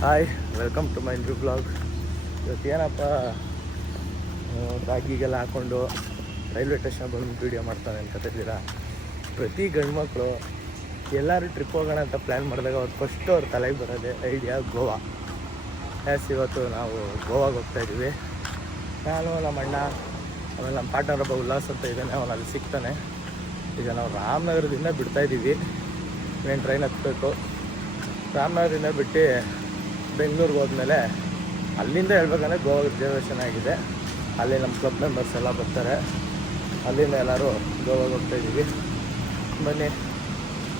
Hi, welcome to my new blog. ಇವತ್ತೇನಪ್ಪ ರಾಗಿಗೆಲ್ಲ ಹಾಕ್ಕೊಂಡು ರೈಲ್ವೆ ಸ್ಟೇಷನ್ ಬಂದು ವೀಡಿಯೋ ಮಾಡ್ತಾನೆ ಅನ್ಕೊತಿದ್ದೀರಾ. ಪ್ರತಿ ಗಂಡ್ಮಕ್ಳು ಎಲ್ಲರೂ ಟ್ರಿಪ್ ಹೋಗೋಣ ಅಂತ ಪ್ಲ್ಯಾನ್ ಮಾಡಿದಾಗ ಅವ್ರು ಫಸ್ಟು ಅವ್ರ ತಲೆಗೆ ಬರೋದೇ ಐಡಿಯಾ ಗೋವಾ. ಇವತ್ತು ನಾವು ಗೋವಾಗೆ ಹೋಗ್ತಾಯಿದ್ದೀವಿ. ನಾನು ನಮ್ಮ ಅಣ್ಣ ಆಮೇಲೆ ನಮ್ಮ ಪಾರ್ಟ್ನರ್ ಒಬ್ಬ ಉಲ್ಲಾಸ್ ಅಂತ ಇದ್ದಾನೆ, ಅವನು ಅಲ್ಲಿ ಸಿಗ್ತಾನೆ. ಈಗ ನಾವು ರಾಮನಗರದಿಂದ ಬಿಡ್ತಾಯಿದ್ದೀವಿ. ಏನು ಟ್ರೈನ್ ಹತ್ತಬೇಕು. ರಾಮನಗರದಿಂದ ಬಿಟ್ಟು ಬೆಂಗಳೂರಿಗೆ ಹೋದ್ಮೇಲೆ ಅಲ್ಲಿಂದ ಹೇಳ್ಬೇಕಂದ್ರೆ ಗೋವಾ ರಿಸರ್ವೇಷನ್ ಆಗಿದೆ. ಅಲ್ಲಿ ನಮ್ಮ ಕ್ಲಬ್ ಮೆಂಬರ್ಸ್ ಎಲ್ಲ ಬರ್ತಾರೆ. ಅಲ್ಲಿಂದ ಎಲ್ಲರೂ ಗೋವಾಗೆ ಹೋಗ್ತಾಯಿದ್ದೀವಿ. ಬನ್ನಿ,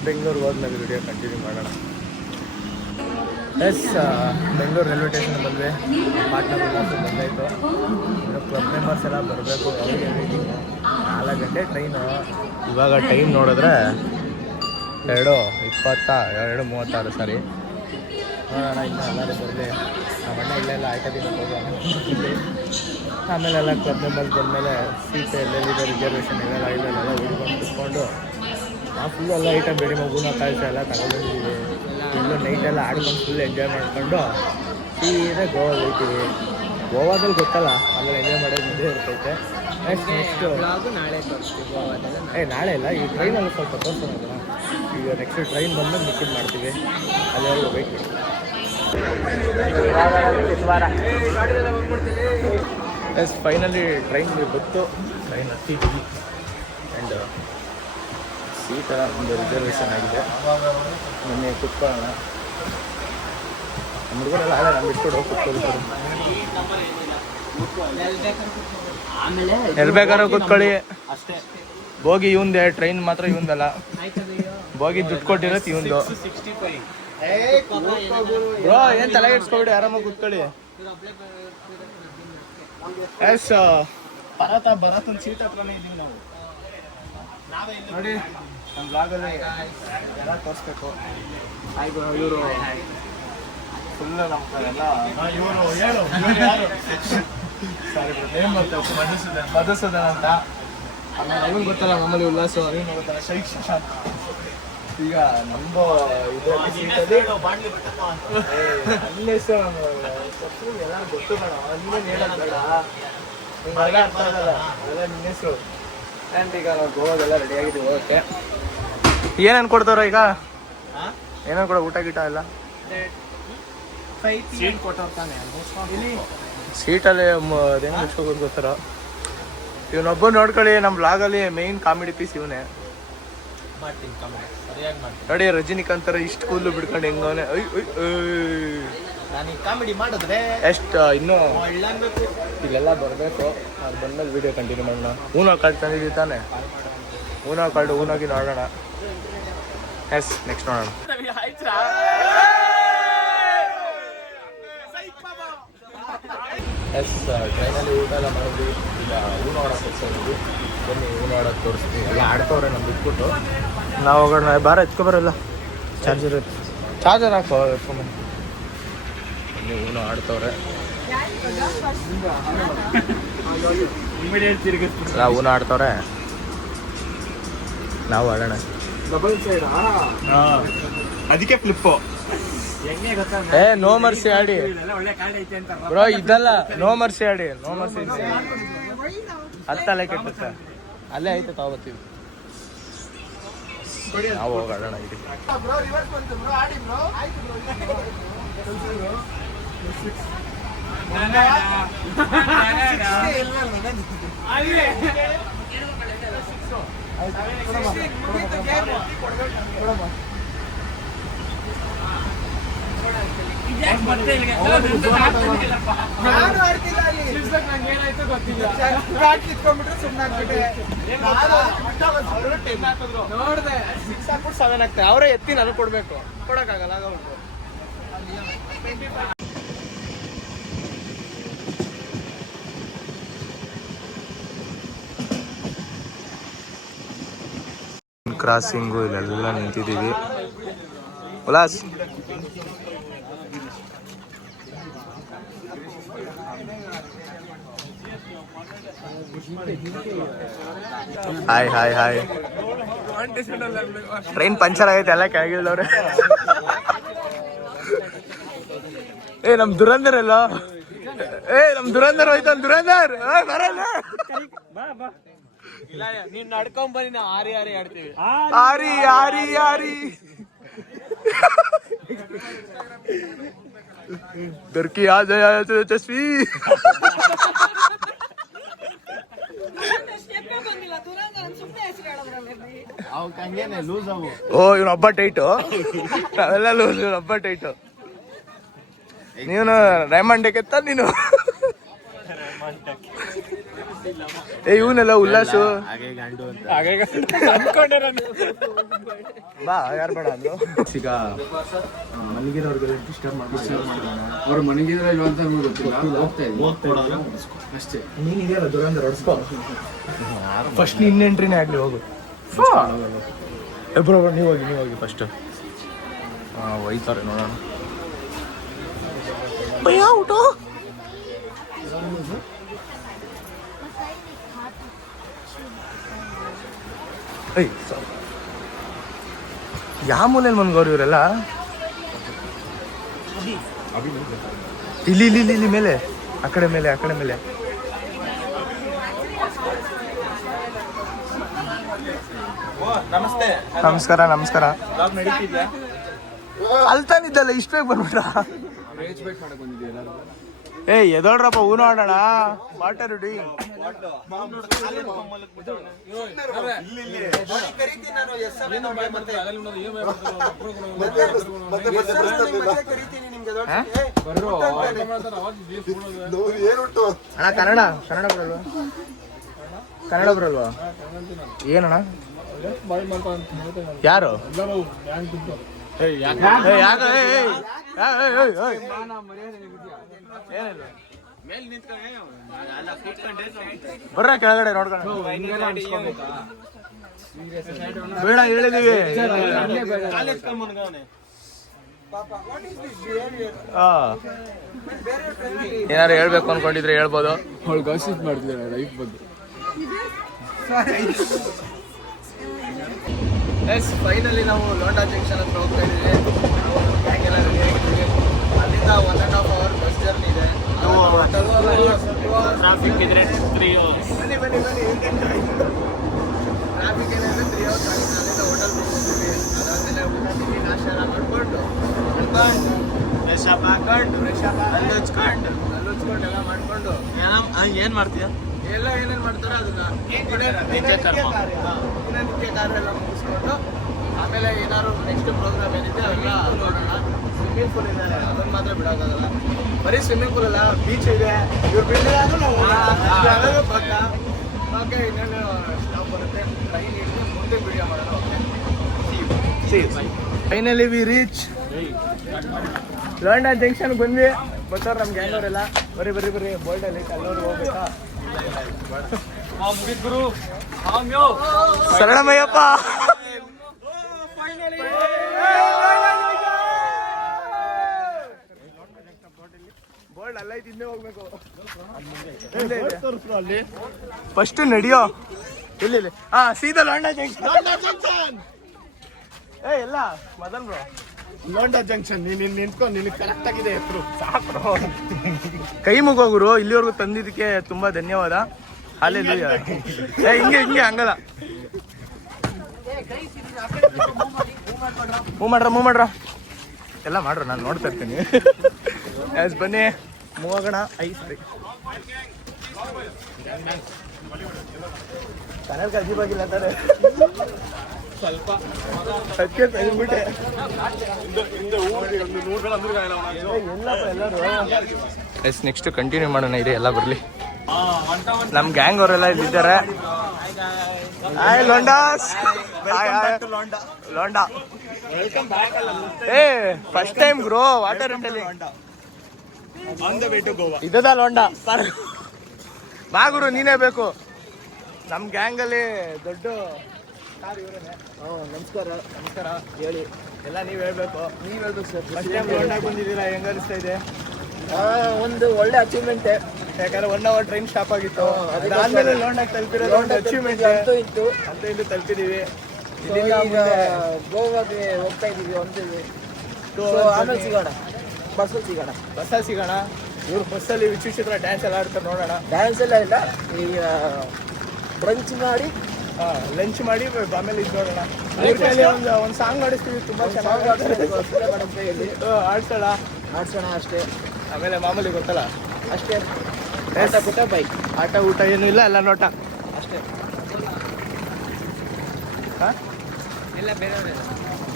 ಬೆಂಗಳೂರಿಗೆ ಹೋದ್ಮೇಲೆ ವಿಡಿಯೋ ಕಂಟಿನ್ಯೂ ಮಾಡೋಣ. ಬೆಂಗಳೂರು ರೈಲ್ವೆ ಸ್ಟೇಷನ್ ಬಂದರೆ ಪಾರ್ಟ್ನರ್ ಬಂದಾಯಿತು. ಇನ್ನು ಕ್ಲಬ್ ಮೆಂಬರ್ಸ್ ಎಲ್ಲ ಬರಬೇಕು. ಅವರಿಗೆ ವೇಟಿಂಗು 4 ಗಂಟೆ ಟ್ರೈನು. ಇವಾಗ ಟೈಮ್ ನೋಡಿದ್ರೆ 2:36 ಸಾರಿ. ನೋಡೋಣ, ಇನ್ನು ಎಲ್ಲರೂ ಬರಲಿ. ನಮ್ಮ ಅಣ್ಣ ಇಲ್ಲೆಲ್ಲ ಆಯ್ತದಿಂದ ಹೋಗೋಣ. ಆಮೇಲೆ ಎಲ್ಲ ಕ್ಲಬ್ ಮೆಂಬರ್ಸ್ ಬಂದಮೇಲೆ ಸೀಟ್ ಎಲ್ಲೆಲ್ಲಿದೆ ರಿಸರ್ವೇಷನ್ ಎಲ್ಲೆಲ್ಲ ಇಲ್ಲೆಲ್ಲ ಹುಡ್ಕೊಂಡು ಕುತ್ಕೊಂಡು ನಾವು ಫುಲ್ ಎಲ್ಲ ಐಟಮ್ ಬೇರೆ ಮಗುನ ಕಾಯಿಸ ಎಲ್ಲ ತಗೊಂಡ್ಬಂದಿದ್ದೀವಿ. ಫುಲ್ಲು ನೈಟೆಲ್ಲ ಆಡ್ಕೊಂಡು ಫುಲ್ ಎಂಜಾಯ್ ಮಾಡಿಕೊಂಡು ಸೀದಾ ಗೋವಾಗೆ ಹೋಗ್ತೀವಿ. ಗೋವಾದಲ್ಲಿ ಗೊತ್ತಲ್ಲ, ಆಮೇಲೆ ಎಂಜಾಯ್ ಮಾಡೋದು ಇದ್ದೇ ಇರ್ತೈತೆ. ನೆಕ್ಸ್ಟು ನಾಳೆ ಇಲ್ಲ, ಈ ಟ್ರೈನಲ್ಲಿ ಸ್ವಲ್ಪ ತೋರಿಸೋಣ. ಈಗ ನೆಕ್ಸ್ಟ್ ಟ್ರೈನ್ ಬಂದು ಮಿಕ್ಕಿದ್ ಮಾಡ್ತೀವಿ. ಅಲ್ಲಿವರೆಗೂ ಬೇಕು. ಫೈನಲಿ ಟ್ರೈನ್ಗೆ ಬಂತು. ಟ್ರೈನ್ ಹತ್ತಿದ್ದೀವಿ. ಆ್ಯಂಡ್ ಸೀಟೆಲ್ಲ ಒಂದು ರಿಸರ್ವೇಷನ್ ಆಗಿದೆ. ಮೊನ್ನೆ ಕುತ್ಕೊಳ್ಳೋಣ. ನಮ್ಮ ಹುಡುಗರೆಲ್ಲ ಆಗ ನಮ್ಮ ಬಿಟ್ಕೊಡು ಕುತ್ಕೊಳ್ತಾರೆ. ಎಲ್ಲಿ ಬೇಕಾದ್ರೂ ಕುತ್ಕೊಳ್ಳಿ ಅಷ್ಟೇ. ಬೋಗಿ ಇವಂದೆ, ಟ್ರೈನ್ ಮಾತ್ರ ಇವಂದಲ್ಲ. ಬೋಗಿ ದುಡ್ಡು ಕೊಟ್ಟಿರೋದು ಇವಂದು. ಬ್ರೋ ಏನು ತಲೆ ಇಡ್ಸ್ಕೊಬಿಡಿ, ಆರಾಮಾಗಿ ಕುತ್ಕೊಳ್ಳಿ. ಭರತನ ಸೀಟ್ ಹತ್ರನೇ ಇದ್ದೀವಿ ನಾವು. ನೋಡಿ, ನಮ್ಮ ಬ್ಲಾಗಲ್ಲಿ ಎಲ್ಲ ತೋರಿಸ್ಬೇಕು. ಆಯ್ತು, ಇವರು ಫುಲ್ ನಮ್ಮ ಎಲ್ಲ ಸಾರಿ ಮಧುಸೂದನ್ ಅಂತ. ಆಮೇಲೆ ಅವನು ಗೊತ್ತಲ್ಲ ನಮ್ಮಲ್ಲಿ ಉಲ್ಲಾಸ, ಅವನು ಗೊತ್ತಲ್ಲ ಶೈಕ್ ಶಶಾಂತ್. ಈಗ ನಮ್ಮದು ಇದರಲ್ಲಿ ಸೀಟಲ್ಲಿ ನನ್ನ ಹೆಸರು ಎಲ್ಲ ಗೊತ್ತು ಬೇಡ, ಇನ್ನೇನು ಹೇಳೋದು ಬೇಡ. ನಿಮ್ಗೆಲ್ಲ ಅರ್ಥ ಆಗಲ್ಲ, ಅದೆಲ್ಲ ನಿನ್ನ ಹೆಸರು. ಆ್ಯಂಡ್ ಈಗ ನಾವು ಗೋವಾಗೆಲ್ಲ ರೆಡಿಯಾಗಿದ್ದೀವಿ ಹೋಗೋಕ್ಕೆ. ಏನೇನು ಕೊಡ್ತಾರೋ ಈಗ? ಏನೇನು ಕೊಡೋ ಊಟ ಗೀಟ ಎಲ್ಲ ಸೀಟ್ ಕೊಟ್ಟವ್ರು ತಾನೆ. ಸೀಟಲ್ಲಿ ಅದೇನು ಮುಚ್ಕೋಬೋದು ಗೊತ್ತಾರ. ಇವನೊಬ್ಬ ನೋಡ್ಕೊಳ್ಳಿ, ನಮ್ಮ ಬ್ಲಾಗಲ್ಲಿ ಮೇಯ್ನ್ ಕಾಮಿಡಿ ಪೀಸ್ ಇವನೇ. ನೋಡಿ, ರಜನಿಕಾಂತರ ಇಷ್ಟು ಕೂದಲು ಬಿಡ್ಕೊಂಡು ಹೆಂಗವನೆ. ಕಾಮಿಡಿ ಮಾಡಿದ್ರೆ ಎಷ್ಟು ಇನ್ನೂ ಇಲ್ಲೆಲ್ಲ ಬರಬೇಕು. ಅದು ಬಂದ್ಮೇಲೆ ವಿಡಿಯೋ ಕಂಟಿನ್ಯೂ ಮಾಡೋಣ. ಊನೋ ಕಾರ್ಡ್ ತಂದಿದ್ದೀವಿ ತಾನೆ, ಊನೋ ಕಾರ್ಡು ಊನೋಗಿ ನೋಡೋಣ. ನೆಕ್ಸ್ಟ್ ನೋಡೋಣ. ಟ್ರೈನಲ್ಲಿ ಊಟ ಎಲ್ಲ ಮಾಡಿದ್ವಿ. ಈಗ ಊನ ಆಡೋಕೆ ಹೋಗ್ತಿದ್ವಿ. ಬನ್ನಿ, ಊನ ಆಡೋಕೆ ತೋರಿಸ್ತೀವಿ. ಎಲ್ಲ ಆಡ್ತವ್ರೆ ನಮ್ಗೆ ಬಿಟ್ಬಿಟ್ಟು ನಾವು ಹೋಗೋಣ. ಬಾರ ಎತ್ಕೊಬರಲ್ಲ, ಚಾರ್ಜರ್ ಹಾಕೋ ಎತ್ಕೊಂಬನ್ನಿ. ಬನ್ನಿ, ಊನ ಆಡ್ತವ್ರೆ. ಊನ ಆಡ್ತವ್ರೆ, ನಾವು ಆಡೋಣ. ಡಬಲ್ ಸೈಡ್ ಅದಕ್ಕೆ ಫ್ಲಿಪ್ಪು. ನೋ ಮರ್ಸಿ ಆಡಿ ಬ್ರೋ, ಇದಲ್ಲ ನೋ ಮರ್ಸಿ ಆಡಿ. ನೋ ಮರ್ಸಿ ಹತ್ತಲ್ಲೇ ಕೆಟ್ಟುತ್ತೆ, ಅಲ್ಲೇ ಐತೆ ತಗೋತೀವಿ ನಾವು. ಹೋಗೋಣ ಇಲ್ಲಿ. ಅವರೇ ಎತ್ತಿ ನನಗೆ ಕೊಡ್ಬೇಕು, ಕೊಡಕ್ಕಾಗಲ್ಲ. ಕ್ರಾಸಿಂಗು ಇಲ್ಲೆಲ್ಲ ನಿಂತಿದ್ದೀವಿ. Ullas hi hi hi. Train puncture ಆಗೈತೆ, ಎಲ್ಲ ಕೆಳಗಿಳಿದವ್ರೆ. ಏ ನಮ್ ದುರಂಧರ್ ಎಲ್ಲ ನಮ್ ದುರಂಧರ್ ಹೋಯ್ತಾನ ದುರಂಧರ್ ಬರಲ್ಲ ನೀನ್ ನಡ್ಕೊಂಡ್ ಬನ್ನಿ ನಾವು ಆರಿ ಆರಿ ಆಡ್ತೀವಿ ಆರಿ ಆರಿ ಆರಿ ದರ್ಕಿ ಆ ಜಯ ಯಶಸ್ವಿ ಓ ಇವನು ಹಬ್ಬ ಟೈಟು ನಾವೆಲ್ಲ ಲೂಸ್ ಇವನು ಹಬ್ಬ ಟೈಟು ನೀನು ರೈಮಂಡ್ ಕೆತ್ತ ನೀನು ಏ ಇವನೆಲ್ಲ ಉಲ್ಲಾಸು ಬಾ ಯಾರು ಬೇಡ ಅಂದ್ರು ಈಗ ಮಲಗಿರೋರ್ಗೆಲ್ಲ ಡಿಸ್ಟರ್ಬ್ ಅವ್ರು ಮನೆಗಿದ್ರೆ ಇಲ್ವ ಅಂತ ಗೊತ್ತಿಲ್ಲ ಹೋಗ್ತಾ ಅಷ್ಟೇ ನೀನಿದೆಯಲ್ಲ ದುರಂಧರ್ ಹೊಡ್ಸ್ಕೊ ಫಸ್ಟ್ ನಿನ್ನ ಎಂಟ್ರಿನೇ ಆಗಲಿ ಹೋಗು ಬ್ರೋ ನೀವು ಹೋಗಿ ಫಸ್ಟ್ ಒಯ್ತಾರೆ ನೋಡೋಣ ಔಟು ಯಾವ ಮೂಲೆಯಲ್ಲಿ ಮನ್ಗೋರು ಇವರೆಲ್ಲ ಇಲ್ಲಿ ಇಲ್ಲಿ ಇಲ್ಲಿ ಇಲ್ಲಿ ಮೇಲೆ ಆ ಕಡೆ ಮೇಲೆ ನಮಸ್ಕಾರ ಅಲ್ತಾನಿದ್ದಲ್ಲ ಇಷ್ಟ ಬೇಗ ಬಂದ್ಬಿಟ್ರ ಏ ಎದೋಡ್ರಪ್ಪ ಹೂ ನೋಡೋಣ ವಾಟರ್ ರೆಡಿ ಅಣ್ಣ ಕನ್ನಡ ಬರಲ್ವಾ ಏನಣ್ಣ ಯಾರು ಬರ್ರ ಕೆಳಗಡೆ ನೋಡ್ಕೊಂಡು ಬೇಡ ಹೇಳಿದೀವಿ ಏನಾರು ಹೇಳ್ಬೇಕು ಅನ್ಕೊಂಡಿದ್ರೆ ಹೇಳ್ಬೋದು ಅವಳು ಗಾಸಿಪ್ ಮಾಡ್ತಿದ್ದಾಳೆ ಲೈಫ್ ಬಂದು ಫೈನಲಿ ನಾವು ಲೋಂಡಾ ಜಂಕ್ಷನ್ ಹತ್ರ ಹೋಗ್ತಾ ಇದ್ದೀವಿ ಅಲ್ಲಿಂದ 1.5 hour ಬಸ್ ಜರ್ನಿ ಇದೆ ಟ್ರಾಫಿಕ್ ಇದ್ರೆ ಬನ್ನಿ ಟ್ರಾಫಿಕ್ ಏನಿದ್ರೆ 3 hours ಅಲ್ಲಿಂದ ಹೋಟೆಲ್ ಹೋಗ್ತೀವಿ ಅದಾದ್ಮೇಲೆ ಊಟ ತಿಂಡಿ ನಾಷ್ಟ ಎಲ್ಲ ಮಾಡ್ಕೊಂಡು ಫ್ರೆಶ್ ಅಪ್ ಹಾಕೊಂಡು ಹಲ್ಲುಚ್ಕೊಂಡು ಎಲ್ಲ ಮಾಡ್ಕೊಂಡು ಏನ್ ಮಾಡ್ತೀಯ ಎಲ್ಲ ಏನೇನು ಮಾಡ್ತಾರೋ ಅದನ್ನ ನಿತ್ಯ ಕರ್ಮ. ನಿತ್ಯ ಕಾರ್ಯ ಎಲ್ಲ ಮುಗಿಸ್ಕೊಂಡು ಆಮೇಲೆ ಏನಾದ್ರು ನೆಕ್ಸ್ಟ್ ಪ್ರೋಗ್ರಾಮ್ ಏನಿದೆ ಅವೆಲ್ಲ ನೋಡೋಣ. ಸ್ವಿಮ್ಮಿಂಗ್ ಪೂಲ್ ಇದೆ, ಅದನ್ನು ಮಾತ್ರ ಬಿಡೋಕ್ಕಾಗಲ್ಲ. ಬರೀ ಸ್ವಿಮ್ಮಿಂಗ್ ಪೂಲ್ ಅಲ್ಲ, ಬೀಚ್ ಇದೆ. ಇವ್ರು ಬಿಡೋದು ನಾವು ಪಕ್ಕ ಓಕೆ. ಇನ್ನೇನು ಸ್ಟಾಪ್ ಬರುತ್ತೆ, ಟ್ರೈನ್ ಇಟ್ಟು ಮುಂದೆ ವಿಡಿಯೋ ಮಾಡೋಣ. Okay, finally we reach Londa junction ಬಂದ್ವಿ. ಬರ್ತಾರೆ ನಮ್ಮ ಗ್ಯಾಂಗ್ನವರೆಲ್ಲ. ಬರ್ರಿ ಬೋಲ್ಡಲ್ಲಿ ಅಲ್ಲೋರು ಹೋಗ್ಬೇಕಾ? ಶರಣಮಯ್ಯಪ್ಪ ಬೋಲ್ಡ್ ಅಲ್ಲ ಐತಿ, ಹಿಂದೆ ಹೋಗ್ಬೇಕು. ಫಸ್ಟ್ ನಡಿಯೋ. ಇಲ್ಲಿ ಸೀದಾ ಲೋಂಡಾ ಜಂಕ್ಷನ್. ಎಲ್ಲ ಮದನ್ ಬ್ರೋ, ಲೋಂಡಾ ಜಂಕ್ಷನ್ ನೀನು ನಿಂತ್ಕೊಂಡು ನಿನಗೆ ಕರೆಕ್ಟ್ ಆಗಿದೆ ಹೆಸರು ಸಾಕು. ಕೈ ಮುಗೋಗುರು, ಇಲ್ಲಿವರೆಗೂ ತಂದಿದ್ದಕ್ಕೆ ತುಂಬಾ ಧನ್ಯವಾದ. ಹಾಲೆಲೂಯಾ. ಹಿಂಗೆ ಹಂಗಲ್ಲ. ಮೂವ್ ಮಾಡ್ರ ಎಲ್ಲ ಮಾಡ್ರ, ನಾನು ನೋಡ್ತಾ ಇರ್ತೀನಿ. ಬನ್ನಿ ಮೂವ್ ಆಗೋಣ. ಸರಿ, ಕನ್ನಡ ಅಜೀಬಾಗಿಲ್ಲ ಅಂತಾರೆ ಸ್ವಲ್ಪ ಸತ್ಯ ತೆಗೆದ್ಬಿಟ್ಟೆ. ಎಸ್, ನೆಕ್ಸ್ಟ್ ಕಂಟಿನ್ಯೂ ಮಾಡೋಣ. ಇದೆ ಎಲ್ಲ ಬರಲಿ. ನಮ್ಮ ಗ್ಯಾಂಗ್ ಅವರೆಲ್ಲ ಇಲ್ಲಿದ್ದಾರೆ. ಹಾಯ್ ಲೋಂಡಾಸ್, ಲೋಂಡಾ. ಏ ಫಸ್ಟ್ ಟೈಮ್ ಗ್ರೋ ವಾಟರ್ ರೆಂಟಲ್ಲಿ ಇದದ ಲೋಂಡಾ. ಬಾ ಗುರು, ನೀನೇ ಬೇಕು ನಮ್ಮ ಗ್ಯಾಂಗಲ್ಲಿ ದೊಡ್ಡ ಕಾರ್ ಇವರೇನೆ. ನಮಸ್ಕಾರ ಹೇಳಿ. ಎಲ್ಲ ನೀವು ಹೇಳ್ಬೇಕು. ನೀವು ಹೇಳ್ಬೇಕು ಸರ್. ಫಸ್ಟ್ ಟೈಮ್ ಲೋಂಡಾಗಿ ಬಂದಿದ್ದೀರಾ, ಹೆಂಗ ಅನಿಸ್ತಾ ಇದೆ? ಒಂದು ಒಳ್ಳೆ ಅಚೀವ್ಮೆಂಟ್. ಯಾಕಂದ್ರೆ 1 hour ಟ್ರೈನ್ ಸ್ಟಾಪ್ ಆಗಿತ್ತು. ಅದಾದ್ಮೇಲೆ ಲೋಂಡಾಗಿ ತಲುಪಿರೋದು ಒಂದು ಅಚೀವ್ಮೆಂಟ್ ಅಂತೂ ತಲುಪಿದೀವಿ. ಗೋವಾಗೆ ಹೋಗ್ತಾ ಇದೀವಿ, ಹೊಂದಿದ್ವಿ. ಆಮೇಲೆ ಸಿಗೋಣ. ಬಸ್ಸಲ್ಲಿ ಸಿಗೋಣ. ಬಸ್ಸಲ್ಲಿ ಸಿಗೋಣ. ಇವ್ರು ಬಸ್ಸಲ್ಲಿ ವಿಚಿತ್ರ ಡ್ಯಾನ್ಸ್ ಎಲ್ಲ ಆಡ್ತಾರೆ, ನೋಡೋಣ. ಡ್ಯಾನ್ಸ್ ಎಲ್ಲ ಇಲ್ಲ, ಈಗ ಬ್ರಂಚ್ ಮಾಡಿ ಲಂಚ್ ಮಾಡಿ ಆಮೇಲೆ ಇದು ನೋಡೋಣ. ಒಂದು ಸಾಂಗ್ ಆಡಿಸ್ತೀವಿ, ತುಂಬ ಚೆನ್ನಾಗಿ ಆಡ್ಸೋಣ ಅಷ್ಟೇ. ಆಮೇಲೆ ಮಾಮೂಲಿ ಗೊತ್ತಲ್ಲ ಅಷ್ಟೇ. ಊಟ ಬೈಕ್, ಆಟ ಊಟ ಏನೂ ಇಲ್ಲ, ಎಲ್ಲ ನೋಟ ಅಷ್ಟೇ. ಹಾಂ, ಎಲ್ಲ ಬೇರೆಯವರೆಲ್ಲ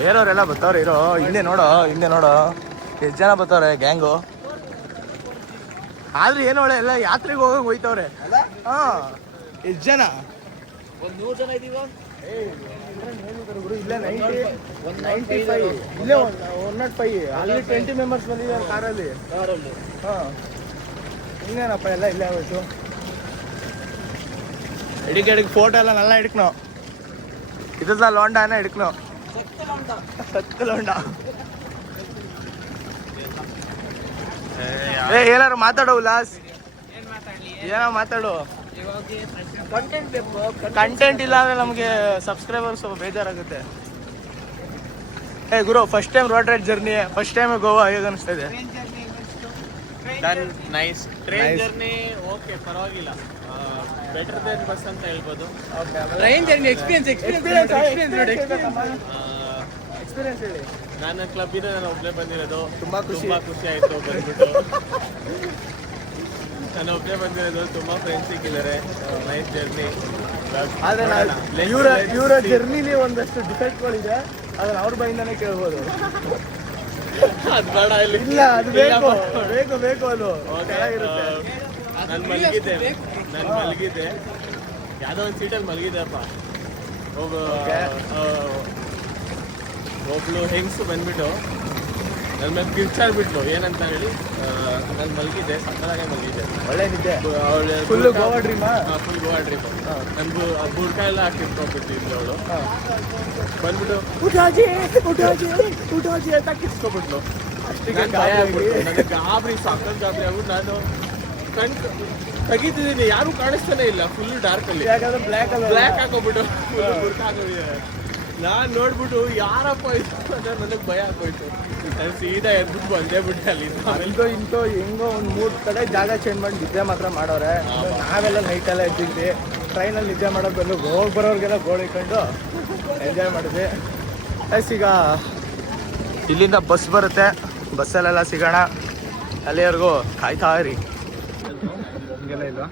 ಬೇರೆಯವರೆಲ್ಲ ಬರ್ತಾವ್ರೆ. ಇರೋ ಹಿಂದೆ ನೋಡೋ ಎಷ್ಟು ಜನ ಬರ್ತಾವ್ರೆ ಗ್ಯಾಂಗು. ಆದ್ರೆ ಏನೋ ಎಲ್ಲ ಯಾತ್ರೆಗೆ ಹೋಗಂಗೆ ಹೋಯ್ತವ್ರೆ. ಹಾಂ, ಎಷ್ಟು ಜನ? ಒಂದು 100 ಜನ ಇದೀವ. ಇಲ್ಲೇ 95, ಇಲ್ಲೇ 105, ಅಲ್ಲಿ 20 ಮೆಂಬರ್ಸ್ ಬಂದಿದ್ದಾರೆ ಕಾರಲ್ಲಿ. ಹಾಂ, ಇನ್ನೇನಪ್ಪ ಎಲ್ಲ ಇಲ್ಲೇ ಆಗೋಯ್ತು. ಎಡಿಗೆ ಫೋಟೋ ಎಲ್ಲ ನಲ್ಲ ಹಿಡ್ಕೋ. ಇದಲ್ಲ ಲೋಂಡಾನ ಹಿಡ್ಕೋ. ಸತ್ತು ಲೋಂಡ. ಏನಾರು ಮಾತಾಡೋ ಉಲ್ಲಾಸ್, ಏನೋ ಮಾತಾಡು. ಕಂಟೆಂಟ್ ಇಲ್ಲ ಅಂದ್ರೆ ನಮಗೆ ಸಬ್ಸ್ಕ್ರೈಬರ್ಸ್ ಬೇಜಾರಾಗುತ್ತೆ. ಗುರು, first time road ride journey, first time Goa, ಹೇಗೆ ಅನಿಸ್ತಾ ಇದೆ? ನೈಸ್. ಟ್ರೈನ್ ಜರ್ನಿ ಓಕೆ, ಪರವಾಗಿಲ್ಲ. ಬೆಟರ್ ದೆನ್ ಬಸ್ ಅಂತ ಹೇಳ್ಬೋದು. ಟ್ರೈನ್ ಜರ್ನಿ ಎಕ್ಸ್ಪೀರಿಯನ್ಸ್ ಹೇಳಿ. ನಾನು ಕ್ಲಬ್ಬಿಂದ ನಾನು ಒಬ್ಬನೇ ಬಂದಿರೋದು. ತುಂಬಾ ಖುಷಿ ಆಯಿತು ಬಂದ್ಬಿಟ್ಟು. ನಾನು ಒಬ್ಬನೇ ಬಂದಿರೋದು, ತುಂಬ ಫ್ರೆಂಡ್ಸ್ ಸಿಕ್ಕಿದ್ದಾರೆ. Nice journey. ಆದರೆ ಇವರ ಜರ್ನಿಲಿ ಒಂದಷ್ಟು ಡಿಫೆಕ್ಟ್ಗಳಿದೆ, ಅದನ್ನ ಅವ್ರ ಬಾಯಿಂದಾನೇ ಕೇಳ್ಬೋದು. ಅದು ಬೇಡ ಇಲ್ಲಿ. ಇಲ್ಲ, ಅದು ಬೇಕು ಅದು ಚೆನ್ನಾಗಿರುತ್ತೆ. ನಾನು ಮಲಗಿದ್ದೆ ಯಾವುದೋ ಒಂದು ಸೀಟಲ್ಲಿ ಮಲಗಿದ್ದೆಪ್ಪ. ಒಬ್ಳು ಹೆಂಗಸು ಬಂದ್ಬಿಟ್ಟು ನನ್ನ ಮೇಲೆ ಕಿರ್ಚಾಡ್ಬಿಟ್ಲು. ಏನಂತ ಹೇಳಿ ನಾನು ಮಲಗಿದ್ದೆ, ಸಕ್ಕದಾಗೆ ಮಲಗಿದ್ದೆ. ಒಳ್ಳೆ ನಿದ್ದೆ. ಫುಲ್ ಗೋವಾ ಡ್ರೀಮಾ? Full Goa dream. ನನ್ಗೂ ಬುರ್ಕ ಎಲ್ಲ ಹಾಕಿಟ್ಕೊಂಡ್ಬಿಟ್ಟಿದ್ಲು ಅವಳು. ಬಂದ್ಬಿಟ್ಟು ಊಟಾಜಿ ಅಂತ ಕಿಸ್ಕೊಬಿಟ್ಲು. ಅಷ್ಟಿಗೆ ಭಯ ಆಗ್ಬಿಟ್ಟು ನನಗೆ ಗಾಬರಿ, ಸಾಕಷ್ಟು ಗಾಬರಿ ಆಗ್ಬಿಟ್ಟು ನಾನು ತೆಗಿತಿದ್ದೀನಿ, ಯಾರು ಕಾಣಿಸ್ತಾನೆ ಇಲ್ಲ. ಫುಲ್ ಡಾರ್ಕಲ್ಲಿ ಬ್ಲ್ಯಾಕ್ ಹಾಕೋಬಿಟ್ಟು ಫುಲ್ ಬುರ್ಕ ಹಾಕೋಬಿಟ್ಟಿದ್ದಾರೆ. ನಾನು ನೋಡ್ಬಿಟ್ಟು ಯಾರಪ್ಪ ಇದು ಅಂತ ನನಗೆ ಭಯ ಆಗೋಯ್ತು. ನಾನು ಸೀದಾ ಎದ್ಬಿಟ್ಟು ಬಂದೇ ಬಿಟ್ಟೆ ಅಲ್ಲಿ. ಇಂತೋ ಹೆಂಗೋ ಒಂದು 3 ಕಡೆ ಜಾಗ ಚೇಂಜ್ ಮಾಡಿ ನಿದ್ದೆ ಮಾತ್ರ ಮಾಡೋರೆ. ನಾವೆಲ್ಲ ನೈಟೆಲ್ಲ ಎದ್ದಿದ್ವಿ, ಟ್ರೈನಲ್ಲಿ ನಿದ್ದೆ ಮಾಡೋದು ಬಂದು ಹೋಗಿ ಬರೋರಿಗೆಲ್ಲ ಗೋಳು ಇಟ್ಕೊಂಡು ಎಂಜಾಯ್ ಮಾಡಿದ್ವಿ. ಈಗ ಇಲ್ಲಿಂದ ಬಸ್ ಬರುತ್ತೆ, ಬಸ್ಸಲ್ಲೆಲ್ಲ ಸಿಗೋಣ. ಅಲ್ಲಿವರೆಗೂ ಕಾಯ್ತಾ ಇರಿ. ಹಂಗೆಲ್ಲ ಇಲ್ವಾ?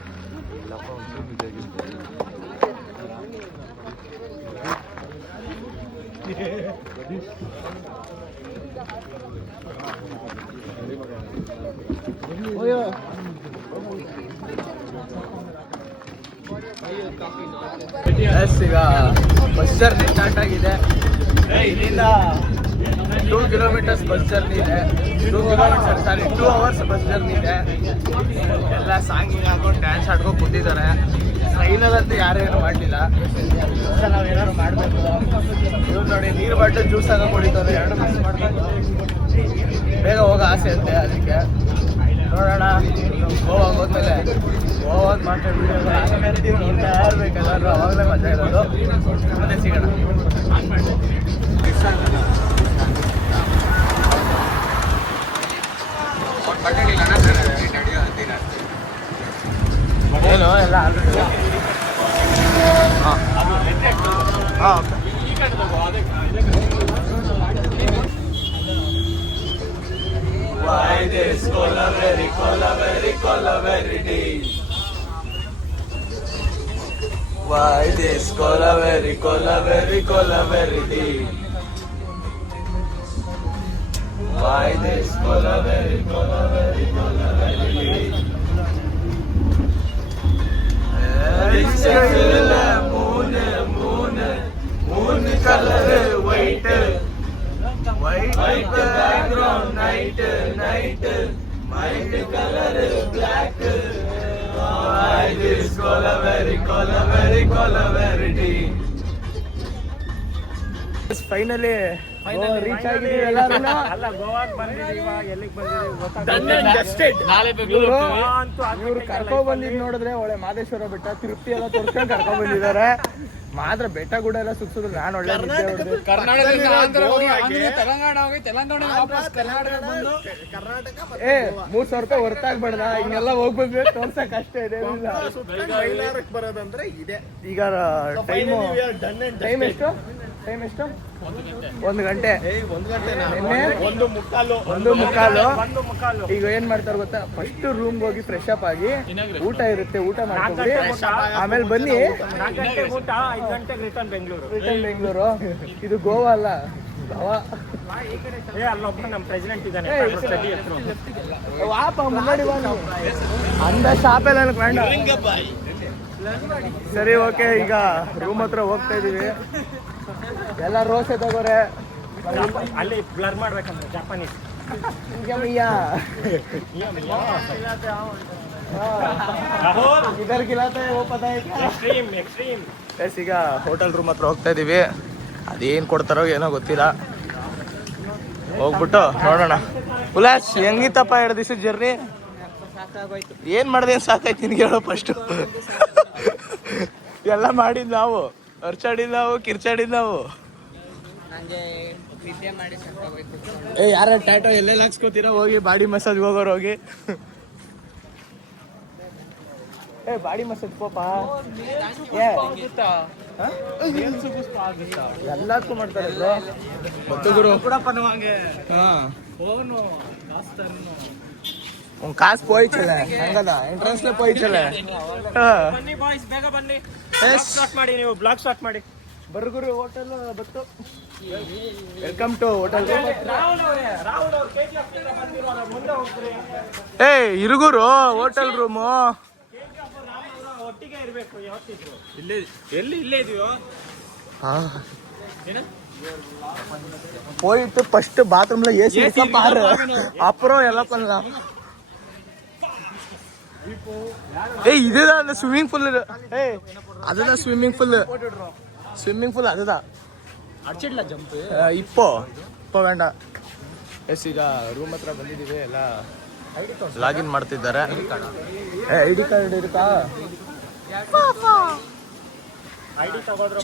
ಈಗ ಬಸ್ ಜರ್ನಿ ಸ್ಟಾರ್ಟ್ ಆಗಿದೆ. ಇಲ್ಲಿಂದ 2 ಕಿಲೋಮೀಟರ್ಸ್ ಬಸ್ ಜರ್ನಿ ಇದೆ. 2 ಅವರ್ಸ್ ಬಸ್ ಜರ್ನಿ ಇದೆ. ಎಲ್ಲ ಸಾಂಗಿಂಗ್ ಹಾಕೊಂಡು ಡ್ಯಾನ್ಸ್ ಆಡ್ಕೊಂಡು ಕೂತಿದ್ದಾರೆ. ಟ್ರೈನಲ್ಲಂತೂ ಯಾರೇನು ಮಾಡಲಿಲ್ಲ. ನಾವೇನಾದ್ರು ಮಾಡಬೇಕು. ಇವ್ರು ನೋಡಿ, ನೀರು ಬಾಟಲ್ ಜ್ಯೂಸ್ ಆಗ ಕುಡಿತಾರೆ. 2 ಮಿಸ್ ಮಾಡಬೇಕು. ಬೇಗ ಹೋಗೋ ಆಸೆ ಅಂತೆ, ಅದಕ್ಕೆ ನೋಡೋಣ. ಗೋವಾ ಹೋದ್ಮೇಲೆ ಗೋವಾದ ಮಾತ್ರ ವೀಡಿಯೋಗಳು ನೋಡ್ತಾ ಇರ್ಬೇಕಲ್ಲಾದ್ರೂ, ಅವಾಗಲೇ ಮಜಾ ಇರೋದು. ಮತ್ತೆ ಸಿಗೋಣ. ಏನು ಎಲ್ಲ ಆಲ್ರೆಡಿ. ಹಾಂ ಹಾಂ, Why this Colaveri deep? Why this Colaveri deep? Why this Colaveri deep? Moon color white. White background, night, mind color black. Why this Colaveri deep? Finally reach ಆಗಿದ್ದೀವಿ ಎಲ್ಲರೂ. ಅಲ್ಲ, ಗೋವಾಗೆ ಬಂದಿದ್ದೀವ, ಎಲ್ಲಿಗೆ ಬಂದಿದ್ದೀವಿ ಇವ್ರು ಕರ್ಕೊಂಡ್ ಬಂದಿದ್ದು ನೋಡಿದ್ರೆ ಒಳ್ಳೆ ಮಾದೇಶ್ವರ ಬೆಟ್ಟ, ತಿರುಪತಿ ಎಲ್ಲ ತೋರಿಸ್ಕೊಂಡು ಕರ್ಕೊಂಡ್ ಬಂದಿದ್ದಾರೆ. ಮಾತ್ರ ಬೆಟ್ಟ ಗುಡ್ಡ ಎಲ್ಲ ಸುತ್ತಿದ್ರು ನಾನು ಒಳ್ಳೆ ನಿದ್ದೆ ಹೊಡ್ದೆ. ಕರ್ನಾಟಕದಿಂದ ಆಂಧ್ರ ಹೋಗಿ ಆಂಧ್ರದಿಂದ ತೆಲಂಗಾಣ ಹೋಗಿ ತೆಲಂಗಾಣ ವಾಪಸ್ ಕರ್ನಾಟಕ ಬಂದು ಕರ್ನಾಟಕ 3,000 ರೂಪಾಯಿ ಹೊರ್ತಾಗ್ಬೇಡ್ದ ಹಿಂಗೆಲ್ಲ ಹೋಗ್ಬಂದ್ರೆ ತೋರ್ಸಕ್ ಅಷ್ಟೇ ಇದೆ ಮೈಲಾರಕ್ಕೆ ಬರೋದಂದ್ರೆ ಇದೆ. ಈಗ ಟೈಮ್ ಎಷ್ಟು 1 ಗಂಟೆ. 1:15 ಈಗ ಏನ್ ಮಾಡ್ತಾರೆ ಗೊತ್ತಾ, ಫಸ್ಟ್ ರೂಮ್ ಹೋಗಿ ಫ್ರೆಶ್ ಅಪ್ ಆಗಿ ಊಟ ಇರುತ್ತೆ, ಊಟ ಮಾಡ್ಕೊಂಡ್ರಿ ಆಮೇಲೆ ಬನ್ನಿ. 5 ಗಂಟೆಗೆ ರಿಟರ್ನ್ ಬೆಂಗಳೂರು. ಇದು ಗೋವಾ ಅಲ್ಲ, ಗೋವಾ. ಅಲ್ಲೊಬ್ಬ ನಮ್ಮ ಪ್ರೆಸಿಡೆಂಟ್ ಇದ್ದಾನೆ. ವಾಪ ಮುನ್ನಾಡಿ ಬಾ ನೀವು. ಅಂದ ಶಾಪೆಲ್ಲ ಬೇಡ. ಸರಿ ಓಕೆ, ಈಗ ರೂಮ್ ಹತ್ರ ಹೋಗ್ತಾ ಇದೀವಿ. ಎಲ್ಲ ರೋಸೆ ತಗೋರೆ. ಅಲ್ಲಿ ಬ್ಲರ್ ಮಾಡ್ಬೇಕಂದ್ರೆ ಜಪಾನೀಸ್. ಇದರ ಗಿಲಾತೆ ಎಕ್ಸ್ಟ್ರೀಮ್. ಈಗ ಹೋಟೆಲ್ ರೂಮ್ ಹತ್ರ ಹೋಗ್ತಾ ಇದೀವಿ. ಅದೇನ್ ಕೊಡ್ತಾರೋ ಏನೋ ಗೊತ್ತಿಲ್ಲ, ಹೋಗ್ಬಿಟ್ಟು ನೋಡೋಣ. ಉಲ್ಲಾಸ್ ಹೆಂಗಿತ್ತಪ್ಪ 2 ದಿವಸದ ಜರ್ನಿ? ಏನ್ ಮಾಡ್ದೆ ಸಾಕಾಯ್ತು ನಿನ್ಗೆ ಹೇಳೋ ಫಸ್ಟು. ಎಲ್ಲ ಮಾಡಿದ್ ನಾವು, ಅರ್ಚಾಡಿದ್ ನಾವು, ಕಿರ್ಚಾಡಿದ್ ನಾವು. ಯಾರ ಟ್ಯಾಟೋ ಎಲ್ಲೆಲ್ಲ ಹಾಕ್ಸ್ಕೊತೀರಾ ಹೋಗಿ, ಬಾಡಿ ಮಸಾಜ್ ಹೋಗೋರು ಹೋಗಿ. ಬಾಡಿ ಮಸಾಜ್ ಪಾಪ ಎಲ್ಲದಕ್ಕೂ ಮಾಡ್ತಾರೆ ಗೊತ್ತು ಗುರು. ಕಾಸು ಪೋಯ್ಚಲ್ಲ ಹಂಗದ, ಎಂಟ್ರೆನ್ಸ್ಲೆ ಪೋಯ್ಚಲ್ಲ. ಬನ್ನಿ ಬಾಯ್ಸ್, ಬೇಗ ಬನ್ನಿ. ಸ್ಟಾರ್ಟ್ ಮಾಡಿ, ನೀವು ಬ್ಲಾಗ್ ಸ್ಟಾರ್ಟ್ ಮಾಡಿ. ಬರ್ಗುರು ಹೋಟೆಲ್ ಬತ್ತು. Welcome to hotel. ಇರುಗುರು ಹೋಟೆಲ್ ರೂಮು ಒಟ್ಟಿಗೆ ಇರಬೇಕು ಯಾವತ್ತಿದ್ರು. ಇಲ್ಲೇ ಇದೀವೋ போயிட்டு ஃபர்ஸ்ட் பாத்ரூம்ல ஏசி இருக்கா பாரு, அப்புறம் எல்லாம் பண்ணலாம். இதுதான் அந்த ஸ்விம்மிங் பூல். அதுதான் ஸ்விம்மிங் பூல் அதுதான். ಅಡ್ಚಿಡ್ಲ ಜಂಪ್ இப்போ வேண்டாம். ಈಗ ರೂಮ್ ಹತ್ರ ಬಂದಿದ್ದೀವಿ, ಎಲ್ಲ ಲಾಗಿನ್ ಮಾಡ್ತಿದ್ದಾರೆ. ಐಡಿ ಕಾರ್ಡ್ ಇರುತ್ತಾ? ಐಡಿ ತಗೋದ್ರೆ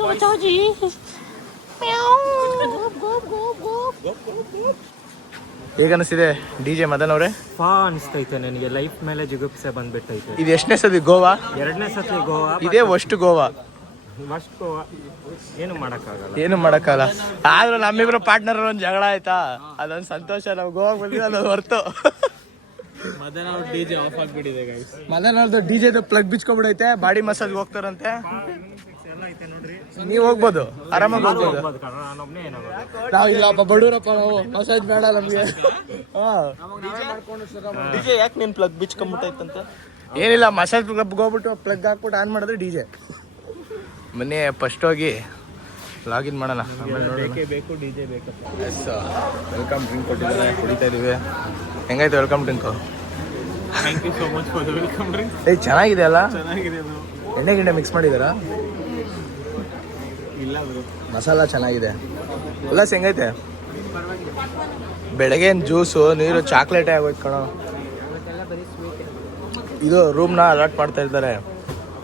ಹೇಗನ್ನಿಸಿದೆ ಡಿಜೆ ಮದನ್ ಅವರೇ? ಅನಿಸ್ತೈತೆ ನನಗೆ. ಲೈಫ್ ಮೇಲೆ ಜಿಗುಪ್ಸೆ ಬಂದ್ಬಿಟ್ಟೈತೆ. ಇದು ಎಷ್ಟನೇ ಸತಿ ಗೋವಾ? 2ನೇ ಸತಿ ಗೋವಾ. ಇದೇ ಫಸ್ಟ್ ಗೋವಾ. ಏನು ಮಾಡಕ್ಕಾಗಲ್ಲ. ಆದ್ರೂ ನಮ್ಮಿಬ್ರು ಪಾರ್ಟ್ನರ್ ಒಂದು ಜಗಳ ಆಯ್ತಾ, ಅದೊಂದು ಸಂತೋಷ. ನಾವು ಗೋವಾ ಬಂದಿದ್ದು ಅದು ಹೊರ್ತು. ಮದನ್ ಅವ್ರ ಡಿಜೆ ಆಫ್ ಆಗ್ಬಿಟ್ಟಿದೆ ಗೈಸ್. ಮದನ್ ಅವ್ರದ್ದು ಡಿಜೆದು ಪ್ಲಗ್ ಬಿಚ್ಕೊಂಡ್ಬಿಡೈತೆ, ಬಾಡಿ ಮಸಾಜ್ ಹೋಗ್ತಾರಂತೆ. ನೀವ್ ಹೋಗ್ಬೋದು, ಆರಾಮಾಗಿ ಹೋಗ್ಬೋದು. ನಾವ್ ಇಲ್ಲಪ್ಪ ಬಡೂರಪ್ಪ, ನಾವು ಮಸಾಜ್ ಬೇಡ ನಮ್ಗೆ. ಡಿಜೆ ಯಾಕೆ ನೀನ್ ಪ್ಲಗ್ ಬಿಚ್ಕೊಂಡ್ಬಿಟ್ಟೈತಂತ? ಏನಿಲ್ಲ, ಮಸಾಜ್ ಹೋಗ್ಬಿಟ್ಟು ಪ್ಲಗ್ ಹಾಕ್ಬಿಟ್ಟು ಆನ್ ಮಾಡಿದ್ರೆ ಡಿಜೆ. ಬನ್ನಿ ಫಸ್ಟ್ ಹೋಗಿ ಲಾಗಿನ್ ಮಾಡೋಣ, ಆಮೇಲೆ ಬೇಕು ಡಿಜೆ ಬೇಕು. ವೆಲ್ಕಮ್ ಡ್ರಿಂಕ್ ಕೊಟ್ಟಿದ್ದಾರೆ, ಕುಡಿತಾ ಇದೀವಿ. ಹೆಂಗಾಯ್ತು welcome drink? Thank you so much for the welcome drink. ಚೆನ್ನಾಗಿದೆ ಅಲ್ಲ? ಚೆನ್ನಾಗಿದೆ. ಎಣ್ಣೆ ಗಿಣ್ಣೆ ಮಿಕ್ಸ್ ಮಾಡಿದಾರಾ? ಇಲ್ಲ, ಮಸಾಲ ಚೆನ್ನಾಗಿದೆ. ಉಲ್ಲಾಸ್ ಹೆಂಗೈತೆ? ಬೆಳಗ್ಗೆ ಜ್ಯೂಸು, ನೀರು, ಚಾಕ್ಲೇಟೇ ಆಗೋಯ್ತು ಕಣೋ. ಇದು ರೂಮ್ನ ಅಲಾಟ್ ಮಾಡ್ತಾ ಇದ್ದಾರೆ.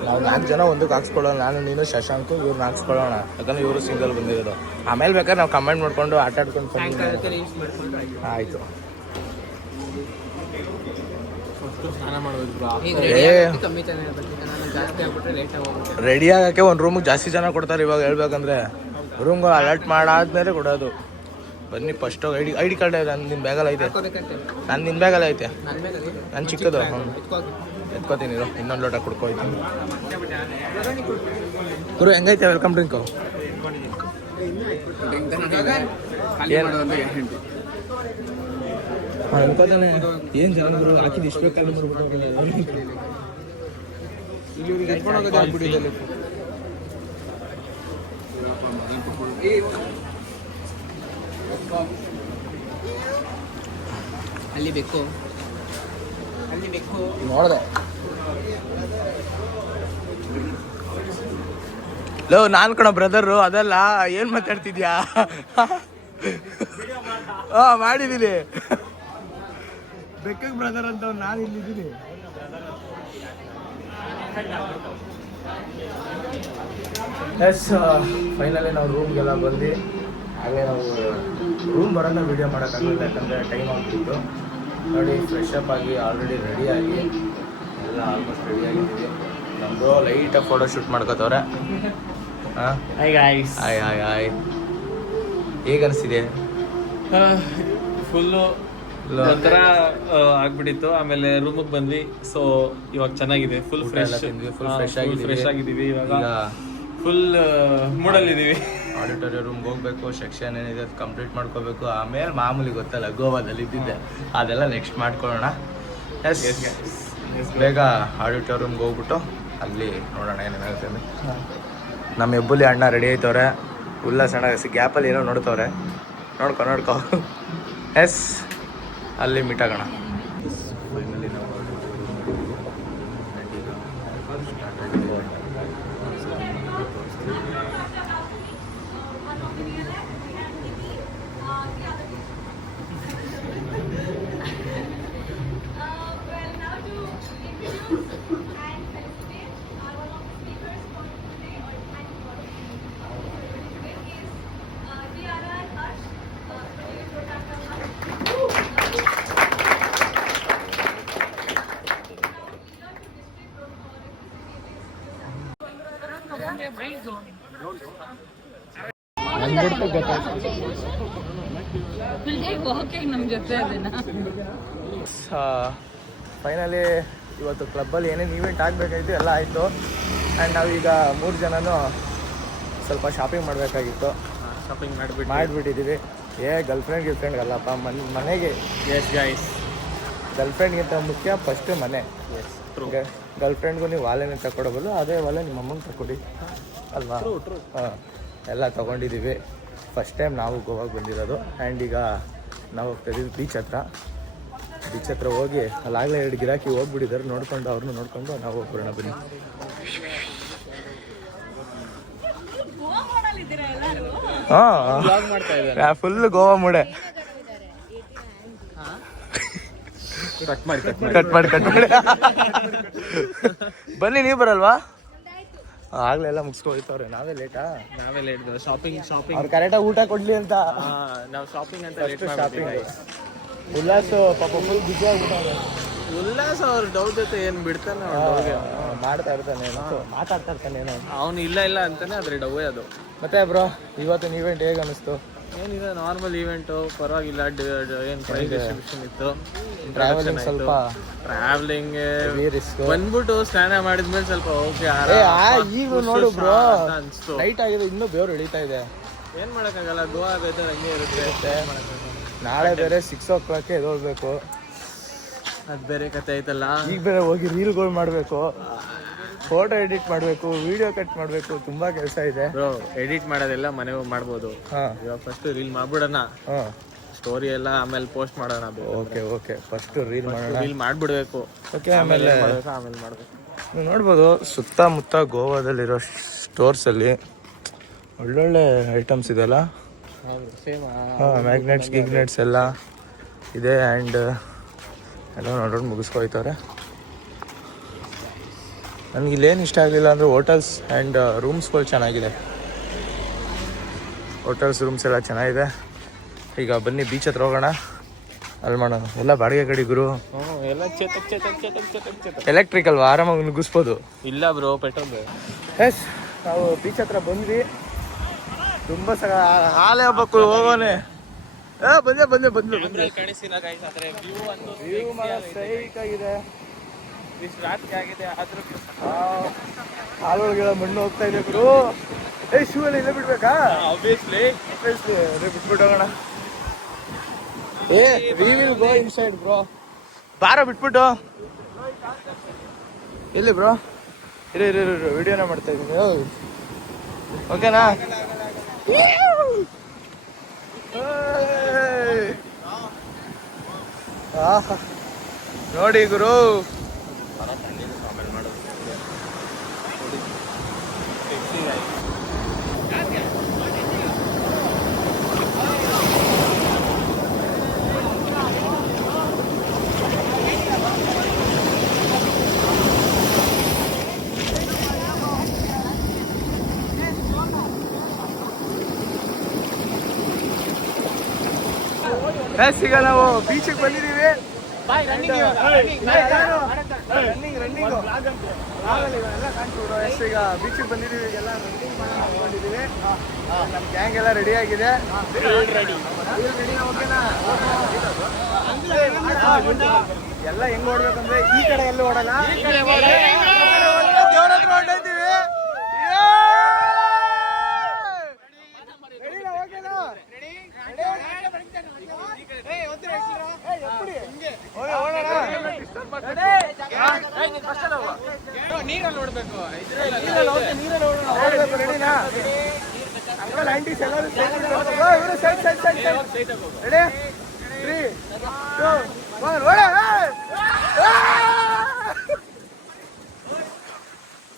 ನಾವು 4 ಜನ ಒಂದಕ್ಕೆ ಹಾಕ್ಸ್ಕೊಳ್ಳೋಣ, ನಾನು ನೀನು ಶಶಾಂಕು, ಇವ್ರನ್ನ ಹಾಕ್ಸ್ಕೊಳ್ಳೋಣ. ಯಾಕಂದ್ರೆ ಇವರು ಸಿಂಗಲ್ ಬಂದಿರೋದು. ಆಮೇಲೆ ಬೇಕಾದ್ರೆ ನಾವು ಕಮೆಂಟ್ ಮಾಡ್ಕೊಂಡು ಆಟ ಆಡ್ಕೊಂಡು ಆಯಿತು. ರೆಡಿ ಆಗಕ್ಕೆ ಒಂದು ರೂಮಿಗೆ ಜಾಸ್ತಿ ಜನ ಕೊಡ್ತಾರೆ ಇವಾಗ ಹೇಳ್ಬೇಕಂದ್ರೆ. ರೂಮ್ಗೆ ಅಲರ್ಟ್ ಮಾಡಾದ್ಮೇಲೆ ಕೊಡೋದು. ಬನ್ನಿ ಫಸ್ಟ್ ಐಡಿ ಕಾರ್ಡ್ ನನ್ನ ನಿನ್ನ ಬ್ಯಾಗಲ್ಲ ಐತೆ. ನಾನು ನಿನ್ನ ಬ್ಯಾಗಲ್ಲ ಐತೆ, ನಾನು ಚಿಕ್ಕದು ಎತ್ಕೋತೀನಿ. ಇನ್ನೊಂದು ಲೋಟ ಕುಡ್ಕೋಯ್ತೀನಿ. ಗುರು ಹೆಂಗೈತೆ ವೆಲ್ಕಮ್ ಡ್ರಿಂಕು? ಅನ್ಕೋತಾನೆ ಏನು ಜನ ಗುರು ಹಾಕಿದ್ದು ಇಷ್ಟು ಬೇಕಾದ್ರೆ ಅಲ್ಲಿ ಬೇಕು ನೋಡಿದೆ. ಲೋ ನಾನು ಕಣ ಬ್ರದರು, ಅದಲ್ಲ ಏನು ಮಾತಾಡ್ತಿದ್ಯಾ? ಮಾಡಿದ್ದೀನಿ. ಬೆಕ್ಕಗ್ ಬ್ರದರ್ ಅಂತ ನಾನು ಇಲ್ಲಿದ್ದೀನಿ. ಎಸ್ ಫೈನಲಿ ನಾವು ರೂಮ್ಗೆಲ್ಲ ಬಂದು ಹಾಗೆ ನಾವು ರೂಮ್ ಬರೋಣ ವೀಡಿಯೋ ಮಾಡೋಕ್ಕಾಗಲಿಲ್ಲ, ಯಾಕಂದರೆ ಟೈಮ್ ಆಗ್ತಿತ್ತು. ನೋಡಿ ಫ್ರೆಶ್ ಅಪ್ ಆಗಿ ಆಲ್ರೆಡಿ ರೆಡಿಯಾಗಿ ಎಲ್ಲ ಆಲ್ಮೋಸ್ಟ್ ರೆಡಿಯಾಗಿದ್ದೀವಿ. ನಮ್ಮದು ಲೈಟಾಗಿ ಫೋಟೋ ಶೂಟ್ ಮಾಡ್ಕೋತವ್ರೆ. ಹಾಂ ಹಾಯ್ ಗಾಯ್ಸ್. ಆಯ್ ಹೇಗೆ ಅನಿಸ್ತಿದೆ? ಫುಲ್ಲು ಒಂಥರ ಆಗ್ಬಿಟ್ಟಿತ್ತು. ಆಮೇಲೆ ರೂಮಿಗೆ ಬಂದ್ವಿ. ಸೊ ಇವಾಗ ಚೆನ್ನಾಗಿದೆ, ಫುಲ್ ಫ್ರೆಶ್ ಫ್ರೆಶ್ ಆಗಿದ್ದೀವಿ. ಇವಾಗ ಫುಲ್ ಮೂಡಲ್ಲಿದ್ದೀವಿ. ಆಡಿಟೋರಿಯಂ ರೂಮ್ಗೆ ಹೋಗ್ಬೇಕು, ಸೆಕ್ಷನ್ ಏನಿದೆ ಅದು ಕಂಪ್ಲೀಟ್ ಮಾಡ್ಕೋಬೇಕು. ಆಮೇಲೆ ಮಾಮೂಲಿ ಗೊತ್ತಲ್ಲ ಗೋವಾದಲ್ಲಿ ಇದ್ದಿದ್ದೆ, ಅದೆಲ್ಲ ನೆಕ್ಸ್ಟ್ ಮಾಡ್ಕೊಳ್ಳೋಣ. ಎಸ್ ಬೇಗ ಆಡಿಟೋರಿಯಂ ರೂಮ್ಗೆ ಹೋಗ್ಬಿಟ್ಟು ಅಲ್ಲಿ ನೋಡೋಣ ಏನೇನಾಗುತ್ತೆ. ನಮ್ಮ ಹೆಬ್ಬುಲಿ ಅಣ್ಣ ರೆಡಿ ಆಯ್ತವ್ರೆ, ಉಲ್ಲಾಸ ಅಣ್ಣ ಗ್ಯಾಪಲ್ಲಿ ಏನೋ ನೋಡ್ತವ್ರೆ, ನೋಡ್ಕೊ ಎಸ್ ಅಲ್ಲಿ ಮೀಟ್ ಆಗೋಣ. ಫೈನಲಿ ನಾವು ನಮ್ಮ ಜೊತೆ ಫೈನಲಿ ಇವತ್ತು ಕ್ಲಬ್ಬಲ್ಲಿ ಏನೇನು ಈವೆಂಟ್ ಆಗಬೇಕಾಗಿತ್ತು ಎಲ್ಲ ಆಯಿತು. ಆ್ಯಂಡ್ ನಾವೀಗ 3 ಜನನೂ ಸ್ವಲ್ಪ ಶಾಪಿಂಗ್ ಮಾಡಬೇಕಾಗಿತ್ತು. ಶಾಪಿಂಗ್ ಮಾಡಿಬಿಟ್ಟಿದ್ದೀವಿ. ಗರ್ಲ್ಫ್ರೆಂಡ್ಗಲ್ಲಪ್ಪ, ಮನೆಗೆ. ಎಸ್ ಗೈಸ್, ಗರ್ಲ್ಫ್ರೆಂಡ್ಗಿಂತ ಮುಖ್ಯ ಫಸ್ಟ್ ಮನೆ. ಗರ್ಲ್ಫ್ರೆಂಡ್ಗೂ ನೀವು ವಾಲೆನೇ ತಗೊಡಬಲ್ಲ, ಅದೇ ವಾಲೆ ನಿಮ್ಮ ಅಮ್ಮಂಗೆ ತಗೊಡಿ ಅಲ್ವಾ? ಹಾಂ, ಎಲ್ಲ ತೊಗೊಂಡಿದ್ದೀವಿ. ಫಸ್ಟ್ ಟೈಮ್ ನಾವು ಗೋವಾಗೆ ಬಂದಿರೋದು. ಆ್ಯಂಡ್ ಈಗ ನಾವು ಹೋಗ್ತಾಯಿದ್ದೀವಿ ಬೀಚ್ ಹತ್ರ ಹೋಗಿ ಅಲ್ಲಾಗಲೇ 2 ಗಿರಾಕಿ ಹೋಗ್ಬಿಟ್ಟಿದ್ದಾರೆ, ನೋಡ್ಕೊಂಡು ಅವ್ರನ್ನೂ ನೋಡ್ಕೊಂಡು ನಾವು ಹೋಗ್ಬಿಡೋಣ ಬನ್ನಿ. ಹಾಂ, ಫುಲ್ ಗೋವಾ ಮೂಡೆ. ಕಟ್ ಮಾಡಿ ಬನ್ನಿ, ನೀವು ಬರಲ್ವಾ? ಆಗ್ಲೆಲ್ಲ ಮುಗಿಸ್ಕೊಳ್ತವ್ರೆ, ನಾವೇ ಲೇಟಾ? ನಾವೇ ಲೇಟ್. ಶಾಪಿಂಗ್ ಅವ್ರು ಕರೆಕ್ಟಾಗಿ ಊಟ ಕೊಡ್ಲಿ ಅಂತ ನಾವು ಶಾಪಿಂಗ್ ಅಂತ ಲೇಟ್ ಶಾಪಿಂಗ್. ಉಲ್ಲಾಸ ಪಾಪ ಫುಲ್ ಬಿಸಿ ಆಗ್ಬಿಟ್ಟಾರೆ. ಉಲ್ಲಾಸ ಅವ್ರ ಡೌಟ್ ಜೊತೆ ಏನು ಬಿಡ್ತಾನೆ, ಮಾಡ್ತಾ ಇರ್ತಾನೆ, ಮಾತಾಡ್ತಾ ಇರ್ತಾನೆ ಏನೋ. ಅವನು ಇಲ್ಲ ಅಂತಾನೆ ಅದ್ರ ಡವ್ವೇ ಅದು. ಮತ್ತೆ ಬ್ರೋ, ಇವತ್ತಿನ ಈವೆಂಟ್ ಹೇಗೆ ಅನಿಸ್ತು? ಏನಿದೆ, ನಾರ್ಮಲ್ ಈವೆಂಟು, ಪರವಾಗಿಲ್ಲ. ಏನು ಪ್ರೈಸ್ ಡಿಸ್ಟ್ರಿಬ್ಯೂಷನ್ ಇತ್ತು. ಟ್ರಾವೆಲಿಂಗ್ ಸ್ವಲ್ಪ ಟ್ರಾವೆಲಿಂಗ್ ರಿಸ್ಕ್. ಬಂದ್ಬಿಟ್ಟು ಸ್ನಾನ ಮಾಡಿದ್ಮೇಲೆ ಸ್ವಲ್ಪ ಓಕೆ ಈಗ ನೋಡು ಬ್ರೋ, ಅನ್ಸ್ತು. ಲೈಟ್ ಆಗಿದೆ, ಇನ್ನೂ ಬೇರೆ ಎಳಿತಾ ಇದೆ. ಏನ್ ಮಾಡಕ್ಕಾಗಲ್ಲ, ಗೋವಾ ವೆದರ್ ಹಂಗೆ ಇರುತ್ತೆ. ನಾಳೆ ಬೇರೆ 6 o'clock ಎದ್ದೋಗ್ಬೇಕು. ಅದು ಬೇರೆ ಕತೆ ಐತಲ್ಲ. ಈಗ ಬೇರೆ ಹೋಗಿ ರೀಲ್ಗಳು ಮಾಡಬೇಕು, ಫೋಟೋ ಎಡಿಟ್ ಮಾಡಬೇಕು, ವಿಡಿಯೋ ಕಟ್ ಮಾಡಬೇಕು, ತುಂಬಾ ಕೆಲಸ ಇದೆ ಬ್ರೋ. ಎಡಿಟ್ ಮಾಡೋದೆಲ್ಲ ಮನೆ ಮಾಡ್ಬೋದು. ಇವಾಗ ಫಸ್ಟ್ ರೀಲ್ ಮಾಡ್ಬಿಡೋಣ, ಸ್ಟೋರಿ ಎಲ್ಲ ಆಮೇಲೆ ಪೋಸ್ಟ್ ಮಾಡೋಣ. ಓಕೆ ಫಸ್ಟ್ ರೀಲ್ ಮಾಡೋಣ, ರೀಲ್ ಮಾಡ್ಬಿಡ್ಬೇಕು. ಓಕೆ, ಆಮೇಲೆ ಮಾಡ್ಬೇಕು. ನೀವು ನೋಡ್ಬೋದು ಸುತ್ತಮುತ್ತ ಗೋವಾದಲ್ಲಿರೋ ಸ್ಟೋರ್ಸಲ್ಲಿ ಒಳ್ಳೊಳ್ಳೆ ಐಟಮ್ಸ್ ಇದೆಲ್ಲ. ಮ್ಯಾಗ್ನೆಟ್ಸ್ ಗಿಗ್ನೆಟ್ಸ್ ಎಲ್ಲ ಇದೆ. ಆ್ಯಂಡ್ ಎಲ್ಲ ನೋಡೋಣ ಮುಗಿಸ್ಕೊಯ್ತವ್ರೆ. ನನಗೆ ಇಲ್ಲೇನು ಇಷ್ಟ ಆಗಲಿಲ್ಲ ಅಂದರೆ ಹೋಟೆಲ್ಸ್ ಆ್ಯಂಡ್ ರೂಮ್ಸ್ಗಳು ಚೆನ್ನಾಗಿದೆ. ಹೋಟೆಲ್ಸ್ ರೂಮ್ಸ್ ಎಲ್ಲ ಚೆನ್ನಾಗಿದೆ. ಈಗ ಬನ್ನಿ ಬೀಚ್ ಹತ್ರ ಹೋಗೋಣ, ಅಲ್ಲಿ ಮಾಡೋಣ. ಎಲ್ಲ ಬಾಡಿಗೆ ಗಾಡಿ ಗುರು, ಎಲ್ಲ ಚೇತಕ್ ಎಲೆಕ್ಟ್ರಿಕ್ ಅಲ್ವಾ, ಆರಾಮಾಗಿ ನುಗ್ಗಿಸ್ಬೋದು. ಇಲ್ಲ ಬ್ರೋ, ಪೆಟ್ರೋಲ್. ಎಸ್, ನಾವು ಬೀಚ್ ಹತ್ರ ಬಂದ್ವಿ. ತುಂಬ ಹಾಲೆ ಹಬ್ಬಕ್ಕೂ ಹೋಗೋನೆ. ಬಂದೆ ಕಾಣಿಸಿಲ್ಲ ಗೈಸ್, ಆದರೆ ವ್ಯೂ ಸ್ಟ್ರೈಕ್ ಆಗಿದೆ. ರಾತ್ರಿ ಆಗಿದೆ, ಆದ್ರೂ ಹಾಲೊಳಗೆಲ್ಲ ಮಣ್ಣು ಹೋಗ್ತಾ ಇದೆ ಗುರು. ಶೂ ಎಲ್ಲ ಇಲ್ಲೇ ಬಿಡ್ಬೇಕಾ? ಆಬ್ವಿಯಸ್ಲಿ ಬಿಟ್ಬಿಟ್ಟು ಹೋಗೋಣ. We will go inside bro. ಬಾರ ಬಿಟ್ಬಿಟ್ಟು. ಎಲ್ಲಿ ಬ್ರೋ? ಇರು ವಿಡಿಯೋನ ಮಾಡ್ತಾ ಇದ್ದೀನಿ. ಓಕೆನಾ? ನೋಡಿ ಗುರು, ಈಗ ನಾವು ಬೀಚಿಗೆ ಬಂದಿದ್ದೀವಿ. ರನ್ನಿಂಗ್ ಎಲ್ಲ ಕಾಣ್ತಿದ್ರು. ಈಗ ಬೀಚಿಗೆ ಬಂದಿದ್ದೀವಿ, ಈಗೆಲ್ಲ ರನ್ನಿಂಗ್ ಮಾಡ್ಕೊಂಡಿದ್ದೀವಿ. ನಮ್ಮ ಗ್ಯಾಂಗ್ ಎಲ್ಲ ರೆಡಿ ಆಗಿದೆ. ಎಲ್ಲ ಹೆಂಗ್ ಓಡ್ಬೇಕಂದ್ರೆ ಈ ಕಡೆ ಎಲ್ಲ ಓಡಲ್ಲ, ದೇವ್ರ ಹತ್ರ ಹೊಂಟೈತೀವಿ. ನೀರಲ್ಲಿ ನೋಡ್ಬೇಕು. ರೆಡಿನಾ ಅಂಕಲ್ ಆಂಟೀಸ್ ಎಲ್ಲರೂ ಸೈಡ್ ರೆಡಿ 3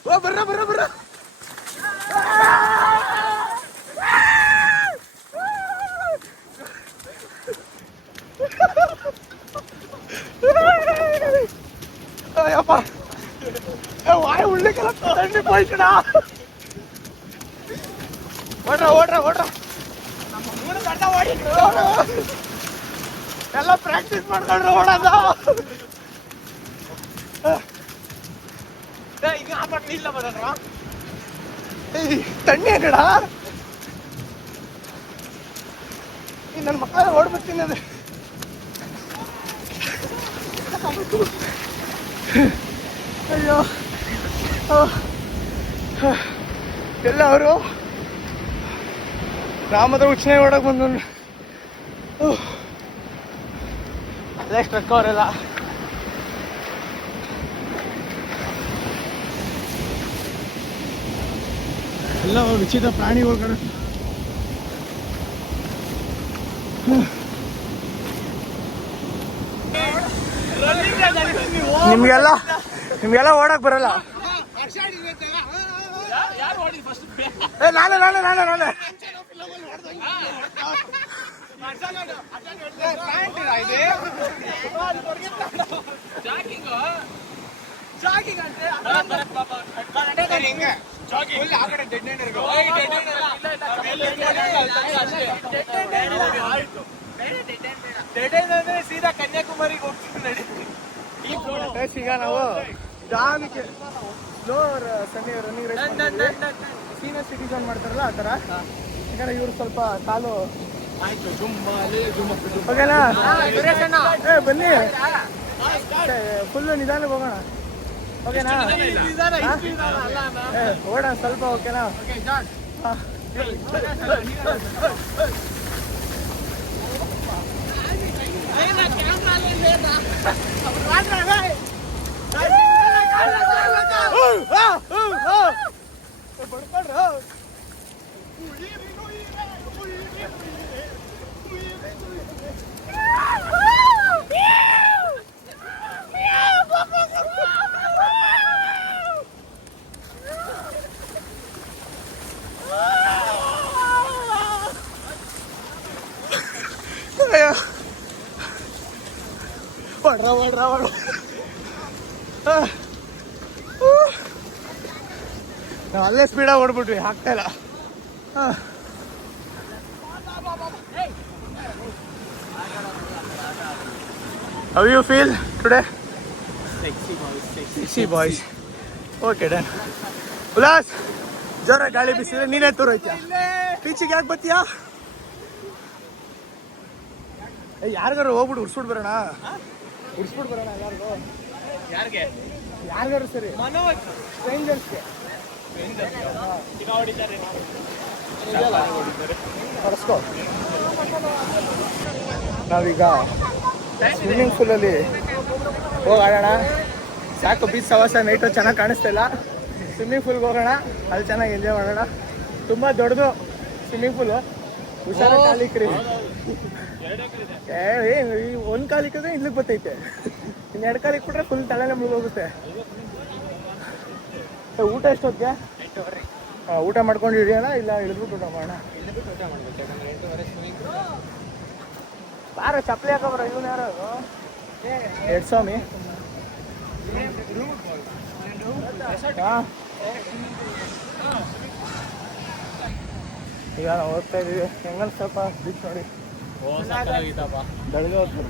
2 1 ಬರ್ರ ಅಯ್ಯಪ್ಪ ವಾಯು ಉಳ್ಳಿಕ್ಕೆಲ್ಲ ತಣ್ಣಿ போயிடுடா. ಓಡ್ರ ಎಲ್ಲ ಪ್ರಾಕ್ಟೀಸ್ ಮಾಡ್ಕೊಂಡ್ರೆ ಓಡೋದ. ಈಗ ಇಲ್ಲ ಬರೋಣ ತಣ್ಣಿ ಆಗಡ ನನ್ನ ಮಕ್ಕಳ ಓಡ್ಬಿಡ್ತೀನಿ. ಅದು ಅಯ್ಯೋ ಎಲ್ಲ ಅವರು ರಾಮದ ಉಚ್ಚನೆ ಓಡಕ್ ಬಂದು ಅಲ್ಲೇ ಸ್ಟ್ರಕ್ ಅವರೆಲ್ಲ. ಎಲ್ಲ ವಿಚಿತ್ರ ಪ್ರಾಣಿಗಳು ಕಡೆ. ನಿಮ್ಗೆಲ್ಲ ಓಡಕ್ ಬರಲ್ಲ. ನಾನೇ ಸೀದಾ ಕನ್ಯಾಕುಮಾರಿಗೆ ಹೋಗ್ತಿದ್ವಿ. ಈಗ ನಾವು ಜಾಮಿಗೆ slower running race senior citizen ಮಾಡ್ತಾರಲ್ಲ ಆ ಥರ. ಯಾಕಂದ್ರೆ ಇವ್ರು ಸ್ವಲ್ಪ ಕಾಲು ಓಕೆನಾ. ಬನ್ನಿ ಫುಲ್ಲು ನಿಧಾನಕ್ಕೆ ಹೋಗೋಣ. ಓಕೆನಾ ಓಡೋಣ ಸ್ವಲ್ಪ. ಓಕೆನಾ ನಾವು ಅಲ್ಲೇ ಸ್ಪೀಡಾಗಿ ಓಡ್ಬಿಟ್ವಿ, ಆಗ್ತಾ ಇಲ್ಲ. How you feel today? Sexy boys. Okay done. Ullas ಜೋರ ಗಾಳಿ ಬಿಸಿದ್ರೆ ನೀನೇ ತೋರೈತ್ಯಾ? ಬೀಚಿಗೆ ಯಾಕೆ ಬರ್ತೀಯಾ? ಯಾರಿಗಾರು ಹೋಗ್ಬಿಟ್ಟು ಉಡ್ಸ್ಬಿಟ್ಟು ಬರೋಣ. ಎಲ್ಲಾರ್ಗು. ಯಾರಿಗಾರು ಸರಿ, ಸ್ಟ್ರೇಂಜರ್ಸ್ಗೆ. ಕಳಿಸ್ಕೋ. ನಾವೀಗ ಸ್ವಿಮ್ಮಿಂಗ್ ಪೂಲಲ್ಲಿ ಹೋಗೋಣ. ಸಾಕು ಬೀಚ್ ಸವಾಸ, ನೈಟು ಚೆನ್ನಾಗಿ ಕಾಣಿಸ್ತಾ ಇಲ್ಲ. ಸ್ವಿಮ್ಮಿಂಗ್ ಪೂಲ್ಗೆ ಹೋಗೋಣ, ಅಲ್ಲಿ ಚೆನ್ನಾಗಿ ಎಂಜಾಯ್ ಮಾಡೋಣ. ತುಂಬ ದೊಡ್ಡದು ಸ್ವಿಮ್ಮಿಂಗ್ ಪೂಲು. ಹುಷಾರ ಕಾಲಿಕ್ರಿ. ಒಂದು ಕಾಲಿಕ್ಕಿದ್ರೆ ಇಲ್ಲಿಗೆ ಬರ್ತೈತೆ, ಇನ್ನು 2 ಕಾಲಿಗೆ ಬಿಟ್ರೆ ಫುಲ್ ತಲೆನೇ ಮುಳುಗೋಗುತ್ತೆ. ಊಟ ಎಷ್ಟೊತ್ತಿಗೆ? ಊಟ ಮಾಡ್ಕೊಂಡು ಹಿಡಿಯೋಣ, ಇಲ್ಲ ಇಳಿದ್ಬಿಟ್ಟು ಊಟ ಮಾಡೋಣ? ಬಾರ ಚಪ್ಪಲಿ ಹಾಕೋಬ್ರ. ಇವನು ಯಾರು? ಎಡ್ ಸ್ವಾಮಿ. ಈಗ ನಾವು ಹೋಗ್ತಾ ಇದೀವಿ. ಹೆಂಗಲ್ ಸ್ವಲ್ಪ ಬೀಚ್ ನೋಡಿ. ಬೆಳಗ್ಗೆ ಹೊತ್ತು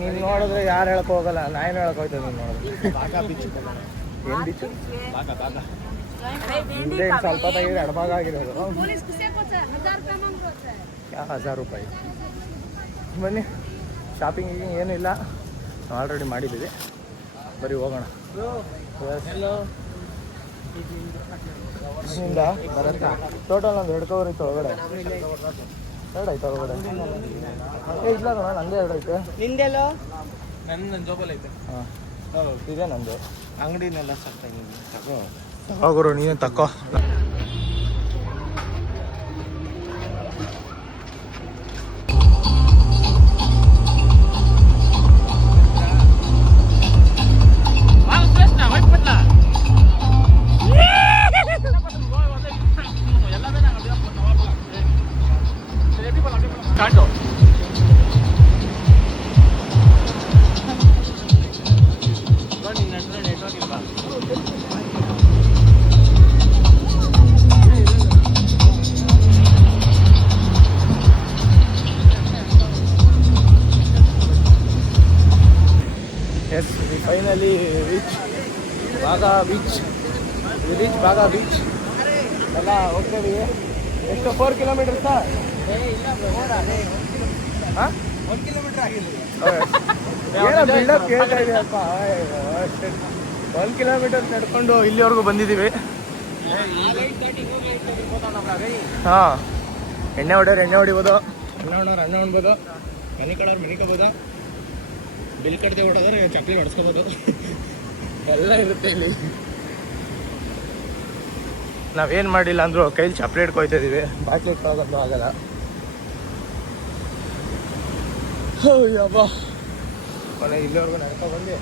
ನೀನು ನೋಡಿದ್ರೆ ಯಾರು ಹೇಳ್ಕೊ ಹೋಗಲ್ಲ, ನಾನು ಹೇಳ್ಕೊಯ್ತೇನೆ ನೀನು ನೋಡಿದ್ರೆ. ಏನು ಬೀಚು ಹಿಂದೆ ಸ್ವಲ್ಪ ತೆಗೆದ್ರೆ ಎಡಭಾಗ ಆಗಿರೋದು. 1000 ರೂಪಾಯಿ. ಬನ್ನಿ, ಶಾಪಿಂಗ್ ಏನಿಲ್ಲ, ನಾವು ಆಲ್ರೆಡಿ ಮಾಡಿದ್ದೀವಿ, ಬರೀ ಹೋಗೋಣ. ಇಲ್ಲಿಂದ ಬರುತ್ತಾ ಟೋಟಲ್ ಒಂದು 2 ಕವರ್ ಐತೆ ಒಳಗಡೆ. 2 ಐತೆ ಒಳಗಡೆ. ಇಲ್ಲ ನೋಡ, ನಂದೇ 2 ಐತೆ. ನಿಂದೆಲ್ಲ ನನ್ನ ಜೋಬಲ್ ಐತೆ. ಹಾಂ, ಇದೇ ನಂದು. ಅಂಗಡಿನೆಲ್ಲ ಸಾಕ್ತಾಗಿ ತಗೋ ತಗೋರು, ನೀನು ತಕ್ಕೋ. Yes, we finally reach Baga beach. We reach Baga beach. ಎಲ್ಲ ಹೋಗ್ತೀವಿ. ಎಷ್ಟು 4 ಕಿಲೋಮೀಟರ್ ಸರ್? ಹಾಂ 1 ಕಿಲೋಮೀಟರ್ ಆಗಿಲ್ಲ. ಏನೋ ಬಿಲ್ಡಪ್ ಕೇಳ್ತಾ ಇದೆಯಪ್ಪ. 1 ಕಿಲೋಮೀಟರ್ ನಡ್ಕೊಂಡು ಇಲ್ಲಿವರೆಗೂ ಬಂದಿದ್ದೀವಿ. ಹಾಂ, ಎಣ್ಣೆ ಹೊಡಿಬೋದು, ಎಣ್ಣೆ ಹೊಡ್ಬೋದು, ಮನೆ ಕಡೋರು ಮನೆ ಕಬೋದು, ಬಿಲ್ ಕಟ್ಟದೆ ಹೊಡೋದ್ರೆ ಚಕ್ಲಿ ಹೊಡ್ಸ್ಕೋಬೋದು, ಎಲ್ಲ ಇರುತ್ತೆ ಇಲ್ಲಿ. ನಾವೇನು ಮಾಡಿಲ್ಲ ಅಂದರೂ ಕೈಲಿ ಚಪ್ಪಲಿ ಹಿಡ್ಕೊಯ್ತಾ ಇದೀವಿ, ಬಾಟ್ಲಿ ಇಟ್ಕೊಳ್ಳೋದಂತೂ ಆಗಲ್ಲ. ಯಬ್ಬಾ, ಮನೆ ಇಲ್ಲಿವರೆಗೂ ನಡ್ಕೊಬಂದು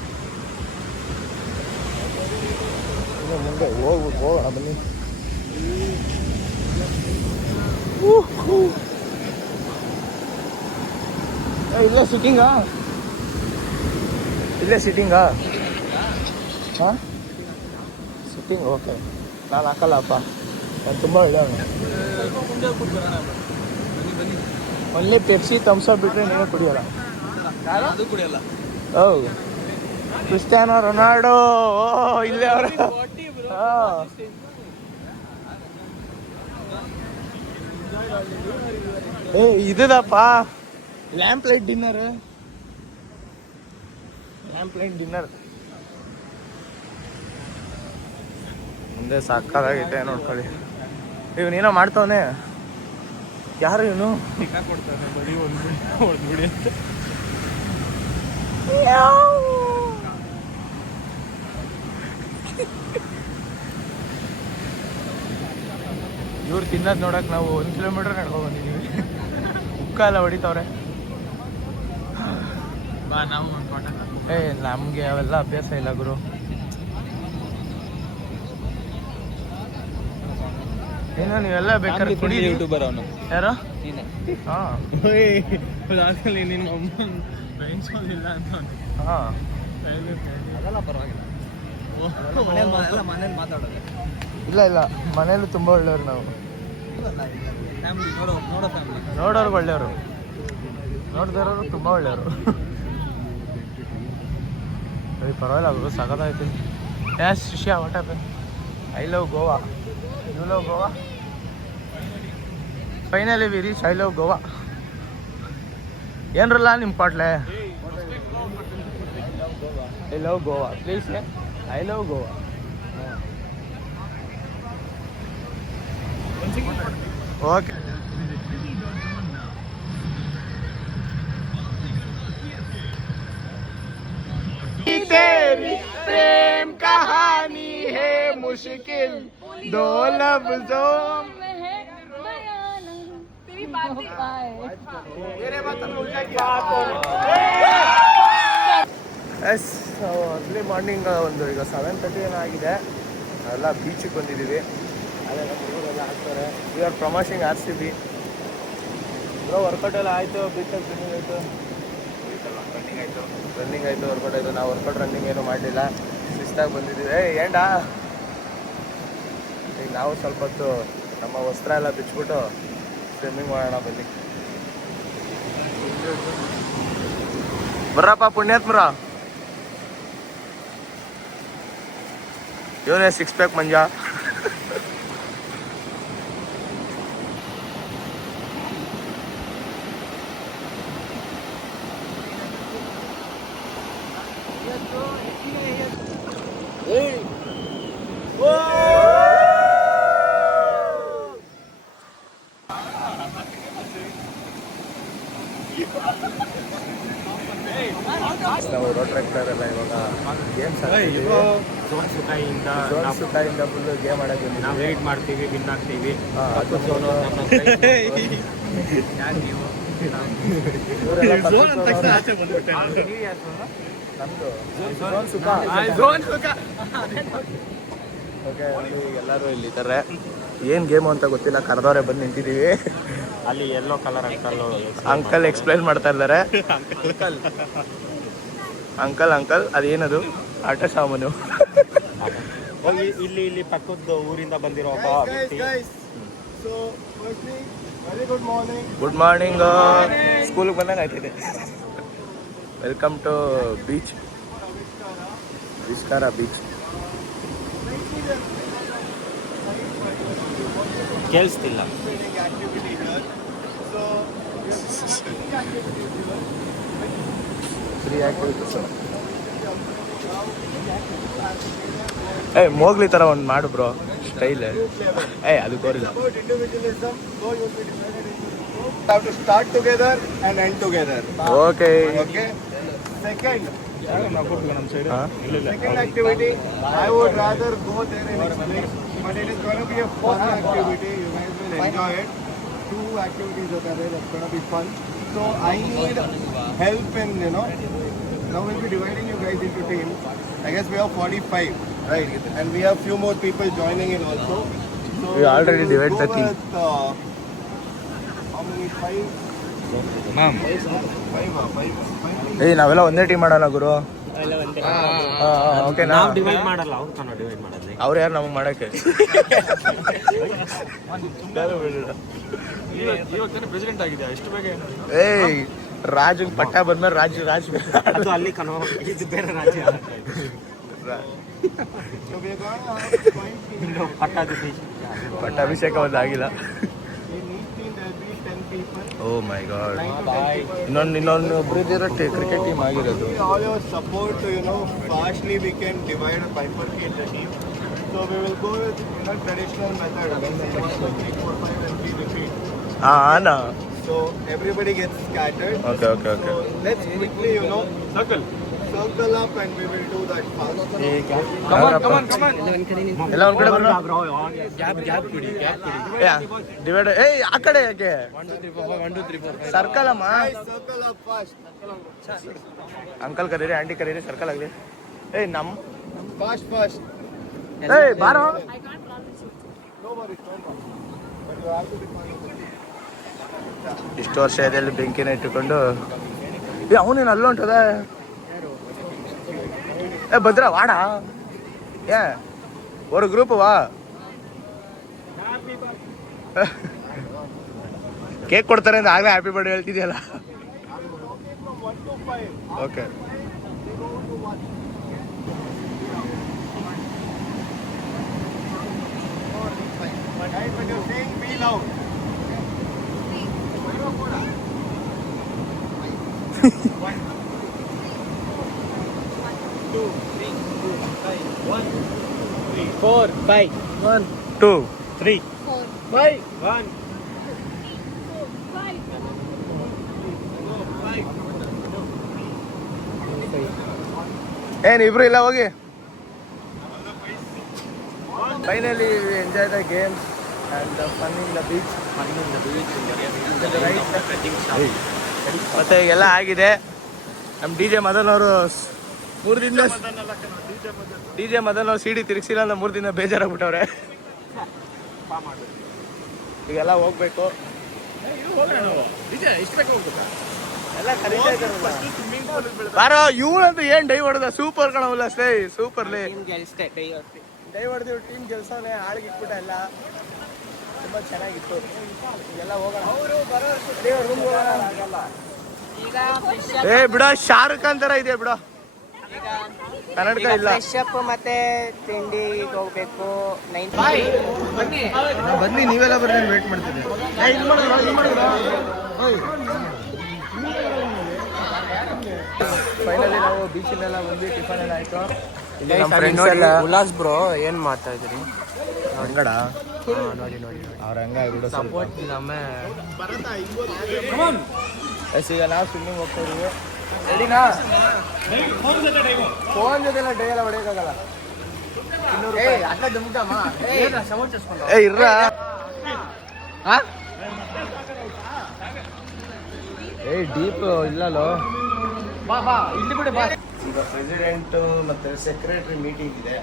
ಇನ್ನು ಮುಂದೆ ಹೋಗೋಣ ಬನ್ನಿ. ಇಲ್ಲ ಸಿಟ್ಟಿಂಗಾ? ಇಲ್ಲೇ ಸಿಟ್ಟಿಂಗಾ? ಹಾಂ, ಸಿಟ್ಟಿಂಗ್ ಓಕೆ. ನಾನು ಹಾಕಲ್ಲಪ್ಪ, ನಾನು ತುಂಬ ಒಳ್ಳೆಯವನು. ಒನ್ಲಿ ಪೆಪ್ಸಿ ಥಮ್ಸಪ್ ಬಿಟ್ಟರೆ ನೀನು ಕುಡಿಯೋಲ್ಲ. ಅದು ಕುಡಿಯಲ್ಲ. ಹೌದು, ಕ್ರಿಸ್ಟಿಯಾನೋ ರೊನಾಲ್ಡೋ ಇಲ್ಲೇ ಅವ್ರ. ಏ ಇದಪ್ಪ, ಲ್ಯಾಂಪ್ ಲೈಟ್ ಡಿನ್ನರ್ ಮುಂದೆ ಸಾಕಾಗೈತೆ ನೋಡ್ಕೊಳ್ಳಿ. ಇವನೇನೋ ಮಾಡ್ತಾವನೆ, ಯಾರು ಇವನು? ಟಿಕ್ಕ ಕೊಡ್ತಾನೆ, ಬರೀ ಒಂದು ಹೊಡೆದ್ಬಿಡಿ ಅಂತ. ಇವ್ರು ತಿನ್ನೋದು ನೋಡಕ್ಕೆ ನಾವು 1 ಕಿಲೋಮೀಟರ್ ನಡ್ಕೊಂಡು ಬಂದಿದ್ದೀವಿ. ಉಕ್ಕ ಎಲ್ಲ ಹೊಡಿತವ್ರೆ. ಬಾ ನಾವು ಒಂದು ಫೋಟೋ. ನಮಗೆ ಅವೆಲ್ಲ ಅಭ್ಯಾಸ ಇಲ್ಲ ಗುರು. ಏನೋ ನೀವೆಲ್ಲ ಬೇಕಾದ್ರೆ ಕುಡೀರಿ. ಯೂಟ್ಯೂಬರ್ ಅವನು ಯಾರು? ನೀನೆ. ಹಾಂ, ಅದಾದ್ಮೇಲೆ ನಿನ್ನ ಅಮ್ಮನ ಬಯಸೋದಿಲ್ಲ ಅಂತ. ಹಾಂ, ಅದೆಲ್ಲ ಪರವಾಗಿಲ್ಲ. ಮನೇಲಿ ಮಾತಾಡೋದು. ಇಲ್ಲ ಮನೇಲಿ ತುಂಬ ಒಳ್ಳೆಯವ್ರು ನಾವು. ಫ್ಯಾಮಿಲಿ ನೋಡೋ ಫ್ಯಾಮಿಲಿ ನೋಡೋರ್ಗೆ ಒಳ್ಳೆಯವರು, ನೋಡ್ದಿರೋರು ತುಂಬ ಒಳ್ಳೆಯವರು. ಸರಿ, ಪರವಾಗಿಲ್ಲ ಅವರು ಸಖತ್ತಾಯ್ತು. ಯಾಸ್ ಶಿಷ್ಯ, what happen? I love Goa. You love Goa? Finally we reach I love Goa. ಏನ್ರಲ್ಲ ನಿಮ್ಮ ಪಾಟ್ಲೆ? I love Goa, please. I love Goa. Okay. तेरी प्रेम कहानी है मुश्किल, 2 लफ्जों ಎಸ್. ಅರ್ಲಿ ಮಾರ್ನಿಂಗ್ ಒಂದು ಈಗ 7:30 ಏನೋ ಆಗಿದೆ. ಎಲ್ಲ ಬೀಚಿಗೆ ಬಂದಿದ್ದೀವಿ. ಅದೇ ನಮ್ಮ ಹುಡುಗರೆಲ್ಲ ಹಾಕ್ತಾರೆ. We are promoting RCB. Workout ಎಲ್ಲ ಆಯಿತು, ಬೀಚಲ್ಲಿ ರನ್ನಿಂಗ್ ಆಯಿತು, ವರ್ಕೌಟ್ ಆಯಿತು. ನಾವು ವರ್ಕೌಟ್ ರನ್ನಿಂಗ್ ಏನೂ ಮಾಡಲಿಲ್ಲ, ಶಿಸ್ತಾಗಿ ಬಂದಿದ್ದೀವಿ. ಏಂಡ ಈಗ ನಾವು ಸ್ವಲ್ಪ ಹೊತ್ತು ನಮ್ಮ ವಸ್ತ್ರ ಎಲ್ಲ ಬಿಚ್ಚಿಬಿಟ್ಟು ಸ್ವಿಮ್ಮಿಂಗ್ ಮಾಡೋಣ ಬನ್ನಿ. ಬರ್ರಪ್ಪ ಪುಣ್ಯಾತ್ಮರ. ಇವನೇ 6 ಪ್ಯಾಕ್ ಮಂಜ. ನಾವು ರೋಡ್ ಟ್ರ್ಯಾಕ್ಟರ್ ಎಲ್ಲ ಇವಾಗ ಗೇಮ್ಸ್ ಝೋನ್ ಸುಖಾಯಿಂದ ಸುತ್ತಾಯಿಂದ ಫುಲ್ ಗೇಮ್ ಆಡೋದು. ನಾವು ವೇಟ್ ಮಾಡ್ತೀವಿ, ವಿನ್ ಆಗ್ತೀವಿ. ಓಕೆ, ಎಲ್ಲರೂ ಇಲ್ಲಿ ಇದ್ದಾರೆ. ಏನು ಗೇಮು ಅಂತ ಗೊತ್ತಿಲ್ಲ, ಕರೆದವ್ರೆ ಬಂದು ನಿಂತಿದ್ದೀವಿ. ಅಲ್ಲಿ ಯೆಲ್ಲೋ ಕಲರ್ ಅಂಕಲ್ ಎಕ್ಸ್ಪ್ಲೈನ್ ಮಾಡ್ತಾ ಇದ್ದಾರೆ. ಅಂಕಲ್ ಅದೇನದು ಆಟ ಸಾಮಾನು. ಇಲ್ಲಿ ಪಕ್ಕದ ಊರಿಂದ ಬಂದಿರೋ ಒಬ್ಬ ವ್ಯಕ್ತಿ. Good morning. ಸ್ಕೂಲಿಗೆ ಬಂದಂಗೆ ಆಯ್ತಿದೆ. ವೆಲ್ಕಮ್ ಟು ಬೀಚ್, ವಿಸ್ತಾರ ಬೀಚ್. ಕೇಳಿಸ್ತಿಲ್ಲ. Free activities. ಮೋಗ್ಲಿ ಥರ ಒಂದು ಮಾಡು ಬ್ರೋ, ಸ್ಟೈಲ್. ಅದು ತೋರಿಲ್ಲ. Have to start together and end together. Okay. Okay. Second activity, I would rather go there and explain, but it is going to be a fun activity. You guys will enjoy it. 2 activities are there. That's going to be fun. So I need help in, now we'll be dividing you guys into teams. I guess we have 45, right? And we have few more people joining in also. So We already divided the team. with, how many? 5? Ma'am 5. ನಾವೆಲ್ಲ ಒಂದೇ team ಮಾಡೋಣ ಗುರು. Okay, ನಾವು divide ಮಾಡಲ್ಲ, ಅವ್ರು ತಾನು divide ಮಾಡೋದು. ಅವ್ರು ಯಾರು ನಮಗೆ ಮಾಡೋಕ್ಕೆ? ಪ್ರೆಸಿಡೆಂಟ್ ಆಗಿದೆ ಎಷ್ಟು ಬೇಗ? ರಾಜ್ ಪಟ್ಟ ಬಂದ್ಮೇಲೆ ರಾಜ್ ಅದು ಅಲ್ಲಿ ಕನೋ, ಇದು ಬೇರೆ ರಾಜ್ಯ. ಪಟ್ಟಾಭಿಷೇಕ ಒಂದು ಆಗಿಲ್ಲ. ಓ ಮೈ ಗಾಡ್. ಇನ್ನೊಂದು ಒಬ್ಬರಿದ್ದೀರ ಕ್ರಿಕೆಟ್ ಟೀಮ್ ಆಗಿರೋದು. All your support, so partially we can divide or bifurcate the team. So we will go with traditional method. 1, 2, 3, 4, 5 and 3 repeat. ನಾ So everybody gets scattered. Okay. So let's quickly, circle up and we will do that fast. Come on. ಎಲ್ಲ ಒಂದ್ ಕಡೆ ಬರೋಣ. Divide. ಆ ಕಡೆ ಯಾಕೆ? 1 2 3 4 5 1 2 3 4 5 circle ಅಮ್ಮ. Circle up fast. Uncle ಕರೀರಿ, ಆಂಟಿ ಕರೀರಿ, ಸರ್ಕಲ್ ಆಗಲಿ. Fast. ಬಾರೋ. No worries. But you have to be fast. ಇಷ್ಟು ವರ್ಷ ಇದೆಲ್ಲಿ ಬೆಂಕಿನ ಇಟ್ಟುಕೊಂಡು ಅವನೇನು ಅಲ್ಲೊಂಟದ. ಭದ್ರಾ ವಾಡಾ ஒரு குரூப் வா. ಕೇಕ್ ಕೊಡ್ತಾರೆ ಅಂತ ಆಗಲೇ ಹ್ಯಾಪಿ ಬರ್ಡೇ ಹೇಳ್ತಿದ್ಯಲ್ಲ. Okay. When you're saying be loud. 4 5 1 2 3 5 1 ಇಬ್ರು ಇಲ್ಲ ಹೋಗಿ. Finally enjoy the games and the fun in the beach. ಮತ್ತೆ ಈಗೆಲ್ಲ ಆಗಿದೆ. ನಮ್ಮ ಡಿ ಜೆ ಮದನ್ ಅವರು 3 ದಿನ ಸಿಡಿ ತಿರುಗಿಸಿಲ್ಲ ಅಂತ 3 ದಿನ ಬೇಜಾರಾಗ್ಬಿಟ್ಟವ್ರೆ. ಈಗೆಲ್ಲ ಹೋಗ್ಬೇಕು. ಎಲ್ಲ ಕರೀತಾ ಇದ್ದಾರಲ್ಲ. ಬಾರೋ ಇವಳಂತೂ ಏನ್ ಡೈ ಹೊಡೆದ, ಸೂಪರ್ ಕಣವಲ್ಲ ಸ್ಟೇ ಸೂಪರ್ಲಿ ಡೈ ಹೊಡೆದಿವ್. ಟೀಮ್ ಗೆಲ್ಸವನೆ, ಆಳಿಗೆ ಇಟ್ಬಿಟ್ಟ ಎಲ್ಲ. ತುಂಬ ಚೆನ್ನಾಗಿತ್ತು. ಎಲ್ಲ ಹೋಗೋಣ. ಏ ಬಿಡ, ಶಾರುಖ್ ಖಾನ್ ಥರ ಇದೆ ಬಿಡ. ಕನ್ನಡಕ ಇಲ್ಲ. ಫ್ರೆಶಪ್ ಮತ್ತೆ ತಿಂಡಿಗೆ ಹೋಗ್ಬೇಕು. ಬನ್ನಿ, ನೀವೆಲ್ಲ ಬರ್ರಿ, ವೇಟ್ ಮಾಡ್ತೀನಿ. ಫೈನಲಿ ನಾವು ಬೀಚಿನೆಲ್ಲ ಬಂದು ಟಿಫನ್ ಎಲ್ಲ ಆಯ್ತು. ಉಲ್ಲಾಸ್ ಬ್ರೋ ಏನ್ ಮಾಡ್ತಾ ಇದ್ರಿ? ಅಂಗಡ ನೋಡಿ ಅವ್ರ ಹಂಗ ಆಗ್ಬಿಡೋ ಸಪೋರ್ಟ್ ಈಗ ನಾವು ಸ್ವಿಮ್ಮಿಂಗ್ ಹೋಗ್ತಾ ಇದೀವಿ. ರೆಡಿನಾ? ಫೋನ್ ಜೊತೆಲ್ಲ ಡೇ ಎಲ್ಲ ಹೊಡೆಯೋಕ್ಕಾಗಲ್ಲ. ಏ ಇರ್ರ. ಏ ಡೀಪ್ ಇಲ್ಲಲ್ಲೋ. ಈಗ ಪ್ರೆಸಿಡೆಂಟ್ ಮತ್ತೆ ಸೆಕ್ರೆಟರಿ ಮೀಟಿಂಗ್ ಇದೆ.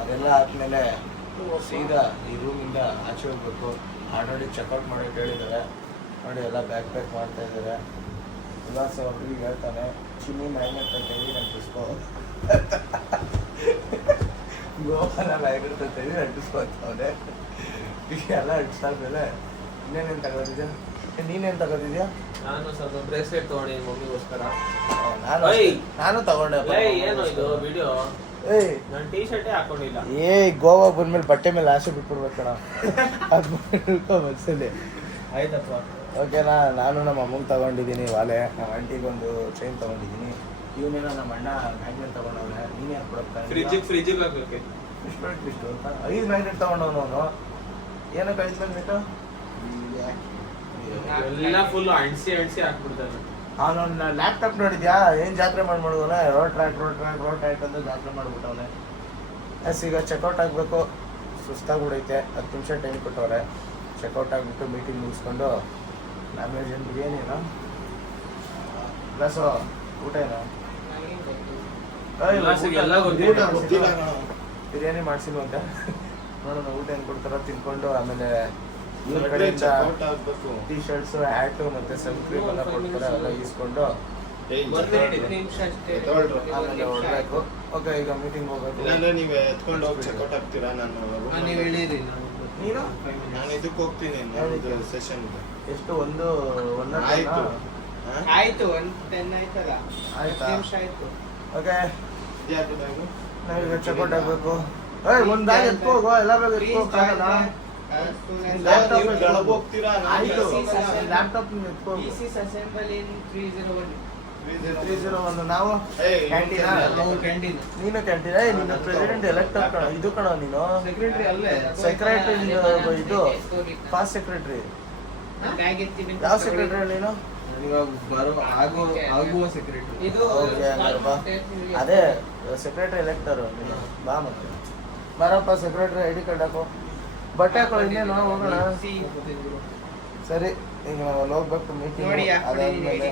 ಅದೆಲ್ಲ ಆದ್ಮೇಲೆ ಸೀದಾ ಈ ರೂಮಿಂದ ಆಚೆ ಹೋಗ್ಬೇಕು. ಆಲ್ರೆಡಿ ಚೆಕ್ಔಟ್ ಮಾಡೋಕೆ ಹೇಳಿದ್ದಾರೆ. ನೋಡಿ ಎಲ್ಲ ಬ್ಯಾಗ್ ಪ್ಯಾಕ್ ಮಾಡ್ತಾ ಇದ್ದಾರೆ. ಉಲ್ಲಾಸ ಒಬ್ಬರಿಗೆ ಹೇಳ್ತಾನೆ, ಚಿನ್ನಿ ಮ್ಯಾಗ್ನೆಟ್ ಅಂತ ಹೇಳಿ ಅಂಟಿಸ್ಕೋ, ಗೋಪಾಲ ಮ್ಯಾಗ್ನೆಟ್ ಅಂತ ಹೇಳಿ ಅಂಟಿಸ್ಕೊತಾವನೆ. ಎಲ್ಲ ಅಂಟಿಸ್ತಾದ್ಮೇಲೆ ಇನ್ನೇನೇನು ತಗೋದಿದ್ಯಾ? ನೀನೇನು ತಗೋದಿದ್ಯಾ? ನಾನು ಸ್ವಲ್ಪ ಬ್ರೇಸ್ಲೆಟ್ ತಗೊಂಡಿ ಮಮ್ಮಿಗೋಸ್ಕರ. ನಾನು ತಗೊಂಡೆ. ಏನು ಇದು ವಿಡಿಯೋ? ಏಯ್ ನಾನು ಟೀ ಶರ್ಟೇ ಹಾಕೊಂಡಿಲ್ಲ. ಗೋವಾ ಬಂದ್ಮೇಲೆ ಬಟ್ಟೆ ಮೇಲೆ ಆಸೆ ಬಿಟ್ಬಿಡ್ಬೇಕಣ. ಅದು ಬಸ್ಸಲ್ಲಿ ಆಯ್ತಪ್ಪ. ಓಕೆನಾ? ನಾನು ನಮ್ಮ ಅಮ್ಮಂಗೆ ತಗೊಂಡಿದ್ದೀನಿ ವಾಲೆ, ನಮ್ಮ ಆಂಟಿಗೊಂದು ಚೈನ್ ತಗೊಂಡಿದ್ದೀನಿ. ಇವನೇನೋ ನಮ್ಮ ಅಣ್ಣ ಮ್ಯಾಗ್ನೆಟ್ ತಗೊಂಡವ್ರೆ. ನೀನೇನು ಕೊಡಕ್ಕೆ ಫ್ರಿಜ್ಜಿಗೆ ಹಾಕ್ಬೇಕು. ಇಷ್ಟು ಅಂತ 5 ಮ್ಯಾಗ್ನೆಟ್ ತಗೊಂಡವನು ಅವನು. ಏನೋ ಕಳಿಸ್ಬೇಕು ಮ್ಯಾಗ್ನೆಟು ಎಲ್ಲ ಫುಲ್ ಅಣ್ಸಿ ಹಾಕ್ಬಿಡ್ತಾನೆ. ಅವನೊಂದು ಲ್ಯಾಪ್ಟಾಪ್ ನೋಡಿದ್ಯಾ? ಏನು ಜಾತ್ರೆ ಮಾಡ್ಬೋದವನೆ? ರೋಡ್ ಟ್ರ್ಯಾಕ್ ಅಂತ ಜಾತ್ರೆ ಮಾಡ್ಬಿಟ್ಟವನೆ. ಈಗ ಚೆಕ್ಔಟ್ ಆಗಬೇಕು. ಸುಸ್ತಾಗ್ಬಿಡೈತೆ. 10 ನಿಮಿಷ ಟೈಮ್ ಕೊಟ್ಟವ್ರೆ. ಚೆಕ್ಔಟ್ ಆಗಿಬಿಟ್ಟು ಮೀಟಿಂಗ್ ಮುಗಿಸ್ಕೊಂಡು ನಾನ್-ವೆಜ್ ಏನು ಬಿರಿಯಾನಿನೋ ಪ್ಲಸ್ಸು ಊಟ ಏನೋ ಬಿರಿಯಾನಿ ಮಾಡಿಸಿಲ್ವಂತೆ. ನೋಡೋಣ ಊಟ ಏನು ಕೊಡ್ತಾರೋ ತಿನ್ಕೊಂಡು ಆಮೇಲೆ ಇವ್ರ ಕಡೆಯಿಂದ ಟೀ ಶರ್ಟ್ಸು, ಹ್ಯಾಟು ಮತ್ತು ಸನ್ ಕ್ರೀಮ್ ಎಲ್ಲ ಕೊಡ್ತಾರೆ. ಅವೆಲ್ಲ ಈಸ್ಕೊಂಡು ಆಮೇಲೆ ಹೊರಬೇಕು. ಓಕೆ, ಈಗ ಮೀಟಿಂಗ್ ಹೋಗ್ಬೇಕು. ನೀವು ಎತ್ಕೊಂಡು ಹೋಗಿ ಚೆಕ್ಔಟ್ ಆಗ್ತೀರಾ? ನೀವು ಹೇಳಿರಿ. ನೀನು? ನಾನು ಇದಕ್ಕೆ ಹೋಗ್ತೀನಿ ಸೆಷನ್. ಎಷ್ಟು? ಒಂದು ಆಯ್ತು. ಆಯ್ತು 1:10 ಆಯ್ತಲ್ಲ. ಆಯ್ತಾ? 10 ನಿಮಿಷ ಆಯ್ತು. ಓಕೆ, ನಾವೀಗ ಚೆಕ್ಔಟ್ ಆಗಬೇಕು. ಒಂದು ಬ್ಯಾಗ್ ಎತ್ಕೋಗೋ, ಎಲ್ಲ ಬ್ಯಾಗ್ ಎತ್ಕೋಗಲ್ಲ. ಲ್ಯಾಪ್ಟಾಪ್ ಹೋಗ್ತೀರಾ? ಆಯ್ತು, ಲ್ಯಾಪ್ಟಾಪ್ ಎತ್ಕೋಗು. Pieces assemble in 301. 301. ನಾವು ಕ್ಯಾಂಟೀನಾ? ಕ್ಯಾಂಟೀನ್. ನೀನು ಕ್ಯಾಂಟೀನ್? ನೀನು ಪ್ರೆಸಿಡೆಂಟ್ ಎಲೆಕ್ಟ್ ಕಣ. ಇದು ಕಣ ನೀನು ಸೆಕ್ರೆಟರಿ ಅಲ್ಲೇ. ಸೆಕ್ರೆಟರಿ. ಇದು ಫಾಸ್ಟ್ ಸೆಕ್ರೆಟರಿ. ಬ್ಯಾಗ್ ಎತ್ತೀನಿ. ಯಾವ ಸೆಕ್ರೆಟರಿ ನೀನು? ಆಗುವ ಸೆಕ್ರೆಟರಿ. ಇದು ಓಕೆ, ಹಂಗಾರೆ ಬಾ. ಅದೇ ಸೆಕ್ರೆಟರಿ ಎಲೆಕ್ಟರು ನೀನು. ಬಾ ಮತ್ತೆ ಬರಪ್ಪ. ಸೆಕ್ರೆಟರಿ ಐಡಿ ಕಾರ್ಡ್ ಹಾಕೋ, ಬಟ್ಟೆ ಹಾಕೊಳ್ಳೋ. ಇನ್ನೇನು ಹೋಗೋಣ. ಸರಿ, ಈಗ ನಾವು ಅಲ್ಲಿ ಹೋಗ್ಬೇಕು ಮೀಟಿಂಗ್. ಅದಾದ್ಮೇಲೆ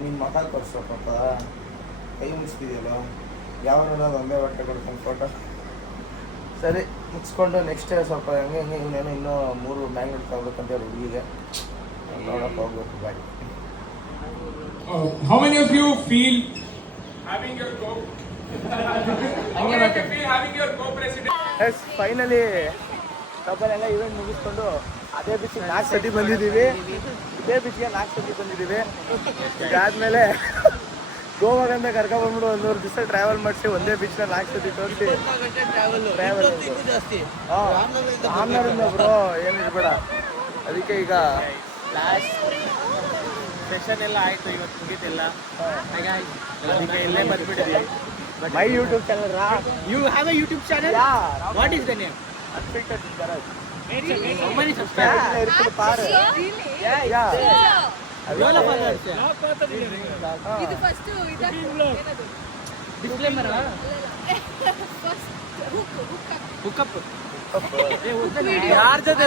ನಿನ್ನ ಮಕ್ಕ ತೋರಿಸ್ಬೇಕಪ್ಪ. ಕೈ ಮುಗಿಸ್ತಿದೆಯಲ್ಲ, ಯಾವ ಒಂದೇ ಬಟ್ಟೆ ಕೊಡ್ಕೊಂಡು ಫೋಟೋ. ಸರಿ, ಮುಗಿಸ್ಕೊಂಡು ನೆಕ್ಸ್ಟ್ ಸ್ವಲ್ಪ ಹಂಗೆ ಇನ್ನೇನು ಇನ್ನೂ 3 ಮ್ಯಾಗ್ನೆಟ್ ತಗೋಬೇಕಂತ ಹುಡುಗಿಗೆ ನೋಡಕ್ಕೆ ಹೋಗ್ಬೇಕು. Bye. How many of you feel having your co-president? Yes, finally ಡಬ್ಬಲೆಲ್ಲ ಇವೆಂಟ್ ಮುಗಿಸ್ಕೊಂಡು ಅದೇ ಬೀಚಿಗೆ 4 ಸತಿ ಬಂದಿದ್ದೀವಿ. ಇದೇ ಬೀಚ್ಗೆ 4 ಸತಿ ಬಂದಿದ್ದೀವಿ. ಇದಾದ್ಮೇಲೆ ಗೋವಾಗಂತ ಕರ್ಕೊಂಡ್ಬಂದ್ಬಿಟ್ಟು 1 ಮೂರು ದಿವಸ ಟ್ರಾವೆಲ್ ಮಾಡಿಸಿ ಒಂದೇ ಬೀಚ್ನ 4 ಸತಿ ತೋರಿಸಿ ಟ್ರಾವೆಲ್. ಆಮ್ನಾರಿಂದ ಬ್ರೋ ಏನು ಇರಬೇಡ. ಅದಕ್ಕೆ ಈಗ ಲಾಸ್ಟ್ ಸೆಷನ್ ಎಲ್ಲ ಆಯ್ತು. ಇವತ್ತು ಮುಗಿತಿಲ್ಲ. ಅದಕ್ಕೆ ಇಲ್ಲೇ ಬಂದ್ಬಿಟ್ಟಿದ್ವಿ. ಮೈ ಯೂಟ್ಯೂಬ್ ಚಾನಲ್ ರಾ. You have a YouTube channel? Yeah. What is the name? Unfiltered Garage. How many subscribers? ಇರ್ತದೆ ಪಾರು. Yola followers. ಇದು ಫಸ್ಟ್ Disclaimer. Hook up. ಯಾರ ಜೊತೆ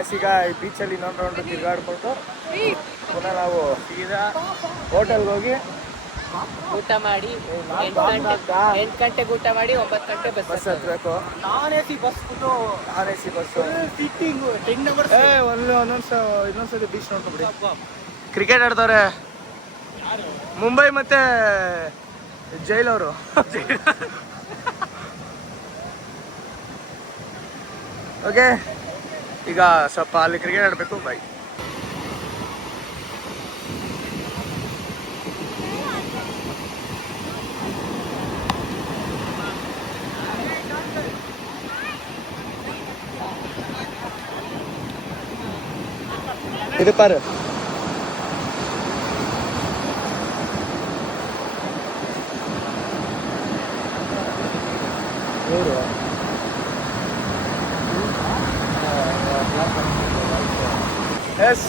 ಎಸ್, ಈಗ ಈ ಬೀಚಲ್ಲಿ ಇನ್ನೊಂದು ರೌಂಡ್ ತಿರುಗಾಡ್ಕೊಂಡು ಪುನಃ ನಾವು ಸೀದಾ ಹೋಟೆಲ್ಗೆ ಹೋಗಿ ಊಟ ಮಾಡಿ 8 ಗಂಟೆಗೆ ಊಟ ಮಾಡಿ 9 ಗಂಟೆ ಬಸ್ ಹತ್ಬೇಕು. Non A C bus bus fitting 10 hours. ಇನ್ನೊಂದ್ಸತಿ ಬೀಚ್ ನೋಡ್ಕೊಂಡ್ಬಿಡಿ. ಕ್ರಿಕೆಟ್ ಆಡ್ತವ್ರೆ ಮುಂಬೈ ಮತ್ತೆ ಜೈಲವರು. ಓಕೆ, ಈಗ ಸ್ವಲ್ಪ ಅಲ್ಲಿ ಕ್ರಿಕೆಟ್ ಆಡಬೇಕು. ಬೈ. ಇದು ಪಾರು ಎಸ್,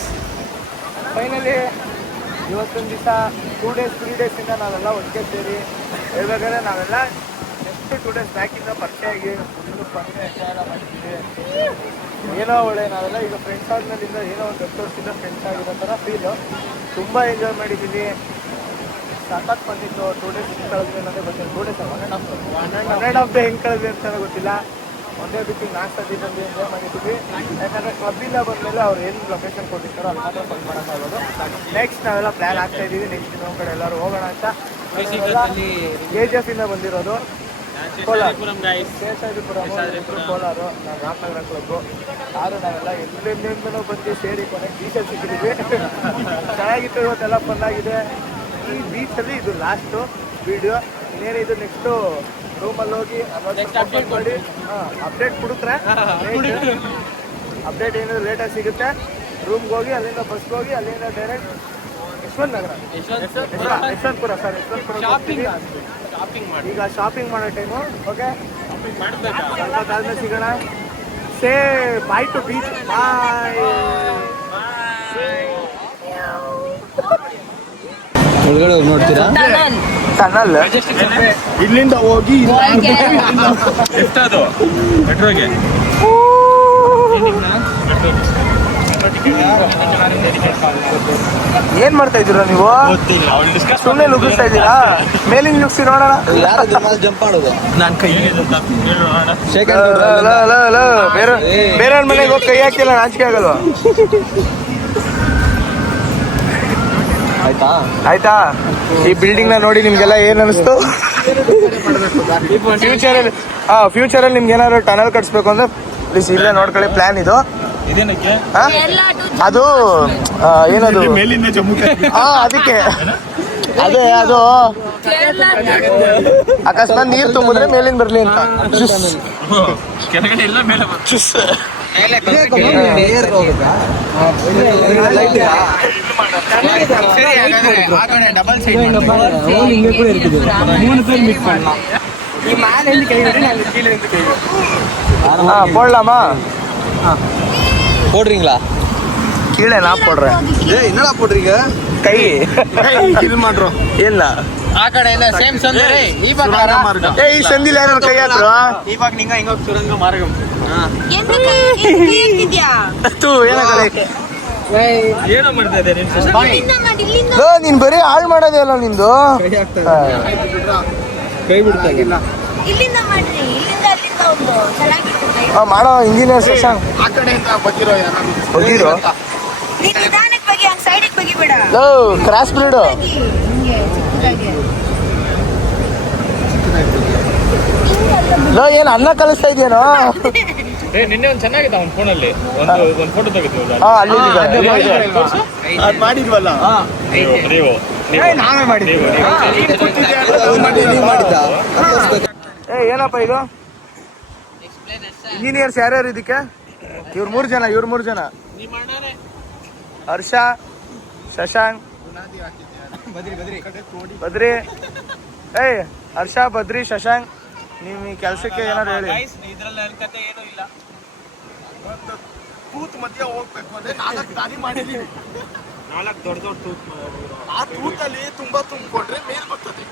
ಫೈನಲಿ ಇವತ್ತೊಂದು ದಿವಸ 2 days 3 days ನಾವೆಲ್ಲ ಒಟ್ಟಿಗೆ ಸೇರಿ ಹೇಳ್ಬೇಕಾದ್ರೆ ನಾವೆಲ್ಲ ನೆಕ್ಸ್ಟ್ 2 days ಬ್ಯಾಕಿಂದ ಪರಿಚಯ ಆಗಿ ಫುಲ್ಲು ಫಂಕ್ಷನ್ ಎಲ್ಲ ಮಾಡಿದ್ದೀವಿ. ಏನೋ ಒಳ್ಳೆ ನಾವೆಲ್ಲ ಈಗ ಫ್ರೆಂಡ್ಸ್ ಆದ್ಮೇಲಿಂದ ಏನೋ ಒಂದು 10 ವರ್ಷದಿಂದ ಫ್ರೆಂಡ್ಸ್ ಆಗಿರೋ ಥರ ಫೀಲು. ತುಂಬ ಎಂಜಾಯ್ ಮಾಡಿದ್ದೀವಿ. ಸಖತ್ ಬಂದಿತ್ತು. 2 days ಹೆಂಗೆ ಕಳೆದ್ವಿ ಅನ್ನೋದೇ ಗೊತ್ತಿಲ್ಲ. 2 days 1.5 day ಹೆಂಗೆ ಕಳೆದ್ವಿ ಅಂತಲೇ ಗೊತ್ತಿಲ್ಲ. ಒಂದೇ ಬಿಟ್ಟು 4 ದಿನದಲ್ಲಿ ಎಂಜಾಯ್ ಮಾಡಿದ್ದೀವಿ. ಯಾಕಂದರೆ ಕ್ಲಬ್ಬಿಂದ ಬಂದಮೇಲೆ ಅವ್ರು ಏನು ಲೊಕೇಶನ್ ಕೊಟ್ಟಿರ್ತಾರೋ ಅಲ್ಲಿ ಮಾತ್ರ ಬಂದ್ ಮಾಡೋಕ್ಕಾಗೋದು. ನೆಕ್ಸ್ಟ್ ನಾವೆಲ್ಲ ಪ್ಲ್ಯಾನ್ ಆಗ್ತಾ ಇದ್ದೀವಿ. ನೆಕ್ಸ್ಟ್ ಇನ್ನೊಂದು ಕಡೆ ಎಲ್ಲರೂ ಹೋಗೋಣ ಅಂತ. KGF ಇಂದ ಬಂದಿರೋದು ಶೇಷಾದ್ರಿಪುರಂ, ಕೋಲಾರು, ನಾವು ರಾಮನಗರ ಕ್ಲಬ್ಬು. ಯಾರು ನಾವೆಲ್ಲ ಎಲ್ಲೆಲ್ಲಿಂದನೂ ಬಂದು ಸೇರಿ ಕೊನೆಗೆ ಬೀಚಲ್ಲಿ ಸಿಕ್ಕಿದ್ದೀವಿ. ಚೆನ್ನಾಗಿತ್ತು, ಇವತ್ತೆಲ್ಲ ಫನ್ ಆಗಿದೆ. ಈ ಬೀಚಲ್ಲಿ ಇದು ಲಾಸ್ಟು ವಿಡಿಯೋ. ಇನ್ನೇನಿದು ನೆಕ್ಸ್ಟು ರೂಮಲ್ಲಿ ಹೋಗಿ ಅಪ್ಡೇಟ್ ಮಾಡಿ ಅಪ್ಡೇಟ್ ಕೊಡುತ್ರೆ ಅಪ್ಡೇಟ್ ಏನಾದ್ರು ಲೇಟಾಗಿ ಸಿಗುತ್ತೆ. ರೂಮ್ಗೆ ಹೋಗಿ ಅಲ್ಲಿಂದ ಬಸ್ಗೆ ಹೋಗಿ ಅಲ್ಲಿಂದ ಡೈರೆಕ್ಟ್ ಯಶವಂತಪುರ ಸರ್, ಈಗ ಶಾಪಿಂಗ್ ಮಾಡೋ ಟೈಮು. ಓಕೆ, ಸ್ವಲ್ಪ ಆದ್ಮೇಲೆ ಸಿಗೋಣ. ಸೇ ಬಾಯ್ ಟು ಬೀಚ್. ಬಾಯ್. ಒಳಗಡೆ ಹೋಗಿ ನೋಡ್ತೀರಾ? ಟನಲ್ ಇಲ್ಲಿಂದ ಹೋಗಿ ಎಷ್ಟದು ಮೆಟ್ರೋಗೆ ಏನ್ ಮಾಡ್ತಾ ಇದ್ದೀರಾ ನೀವು? ಸುಮ್ಮನೆ ನುಗ್ಗಿಸ್ತಾ ಇದ್ದೀರಾ? ಮೇಲಿಂದ ನುಗ್ಸಿ ನೋಡೋಣ. ಜಂಪ್ ಮಾಡೋದು ನಾನು ಕೈ ಬೇರೆ ಮನೆಗೆ ಹೋಗಿ ಕೈ ಹಾಕಿಲ್ಲ, ನಾಚಿಕೆ ಆಗಲ್ವಾ? ಆಯ್ತಾ? ಈ ಬಿಲ್ಡಿಂಗ್ ನ ನೋಡಿ ನಿಮ್ಗೆಲ್ಲ ಏನ್ ಅನಿಸ್ತು? ಫ್ಯೂಚರಲ್ಲಿ ನಿಮ್ಗೆ ಏನಾದ್ರು ಟನಲ್ ಕಟ್ಸ್ಬೇಕು ಅಂದ್ರೆ ಪ್ಲೀಸ್ ಇಲ್ಲೇ ನೋಡ್ಕೊಳ್ಳಿ. ಪ್ಲಾನ್ ಇದು. ಅದು ಏನದು ಅದಕ್ಕೆ ಅದೇ ಅದು ಅಕಸ್ಮಾತ್ ನೀರು ತುಂಬಿದ್ರೆ ಮೇಲಿಂದ ಬರ್ಲಿ ಅಂತ. போடலாமா? போடுறீங்களா? கீழே நான் போடுறேன். என்னடா போடுறீங்க? கை இது மாட்டோம் ಇಲ್ಲ ಆ ಕಡೆ ಎಲ್ಲ ಸೇಮ್ ಸಂದರೆ ಈ ಪಕ್ಕ ಈ ಸಂದಿಲ್ ಯಾರು ಕೈ ಹಾಕ್ರು? ಈ ಪಕ್ಕ ನಿಂಗ ಹಿಂಗ ಸುರಂಗ ಮಾರ್ಗಂ ಏನೋ ಮಾಡ್ತಾ ಇದ್ದಾರೆ ನೀನ್ ಬರೀ ಹಾಳು ಮಾಡೋದೇ ಅಲ್ಲ ನಿಂದು. ಕೈ ಬಿಡ್ತಾ ಇಲ್ಲಿಂದ ಮಾಡ್ರಿ, ಇಲ್ಲಿಂದ ಅಲ್ಲಿಂದ ಒಂದು ಚೆನ್ನಾಗಿತ್ತು. ಮಾಡೋ ಇಂಜಿನಿಯರ್ ಸೆಕ್ಷನ್ ಆ ಕಡೆಯಿಂದ ಬಂದಿರೋ ಹೋಗಿರೋ ನೀನ್ ನಿಧಾನಕ್ಕೆ ಬಗ್ಗೆ ಹಂಗ್ ಸೈಡಿಗೆ ಬಗಿಬೇಡ. ಕ್ರಾಸ್ ಬಿಡು. ಏನ್ ಅನ್ನ ಕಲಿಸ್ತಾ ಇದೆಯೇನೋ? ನಿನ್ನೆ ಒಂದು ಚೆನ್ನಾಗಿದೆ ಅವ್ನ ಫೋನಲ್ಲಿ ಒಂದು ಫೋಟೋ ತೆಗೆದು ಅದ್ ಮಾಡಿದ್ವಲ್ಲ ನೀವು ನಾವೇ ಮಾಡಿದ್ವಿ. ಏನಪ್ಪ ಇದು? ಇಂಜಿನಿಯರ್ಸ್ ಯಾರ್ಯಾರು ಇದಕ್ಕೆ? ಇವ್ರು 3 ಜನ. ಹರ್ಷ, ಶಶಾಂಕ್, ಬದ್ರಿ. ಹರ್ಷ, ಬದ್ರಿ, ಶಶಾಂಕ್, ನೀವು ಈ ಕೆಲಸಕ್ಕೆ ಏನಾರು ಹೇಳಿ. ಇದ್ರಲ್ಲಿ ನನ್ನ ಕತೆ ಏನೂ ಇಲ್ಲ. ತೂತ್ ಮಧ್ಯ ಹೋಗ್ಬೇಕು ಅಂದ್ರೆ 4 ದಾರಿ ಮಾಡಿದೀವಿ. 4 ದೊಡ್ಡ ತೂತ್ ಆ ತೂತಲ್ಲಿ ತುಂಬಾ ತುಂಬಿಕೊಂಡ್ರೆ ಮೇಲ್ ಬರ್ತದೆ.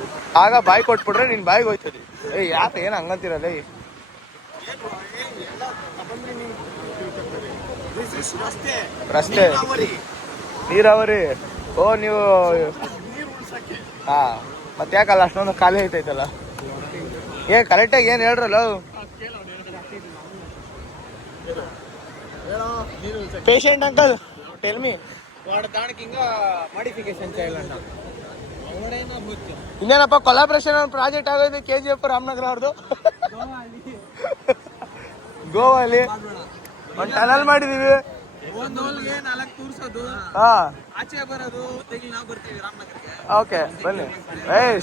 ಆಗ ಬಾಯಿ ಕೊಟ್ಬಿಟ್ರೆ ನಿನ್ ಬಾಯಿಗೆ ಹೋಯ್ತದೆ. ಯಾಕೆ ಏನ್ ಹಂಗಂತೀರಲ್ಲ? ರಸ್ತೆ ನೀರಾವರಿ. ಓ ನೀವು ಹಾ ಮತ್ತೆ ಯಾಕಲ್ಲ ಅಷ್ಟೊಂದು ಖಾಲಿ ಐತೈತಲ್ಲ? ಕರೆಕ್ಟಾಗಿ ಏನ್ ಹೇಳ್ರಲ್ಲ? Patient uncle tell me. Modification child ಇನ್ನೇನಪ್ಪ ಕೊಲಾಬ್ರೇಷನ್ ಪ್ರಾಜೆಕ್ಟ್ ಆಗೋದು KGF ರಾಮನಗರ ಅವ್ರದ್ದು. ಗೋವಾಲಿ ಒಂದು ಟನಲ್ ಮಾಡಿದೀವಿ. ಹಾ ಓಕೆ ಬನ್ನಿ.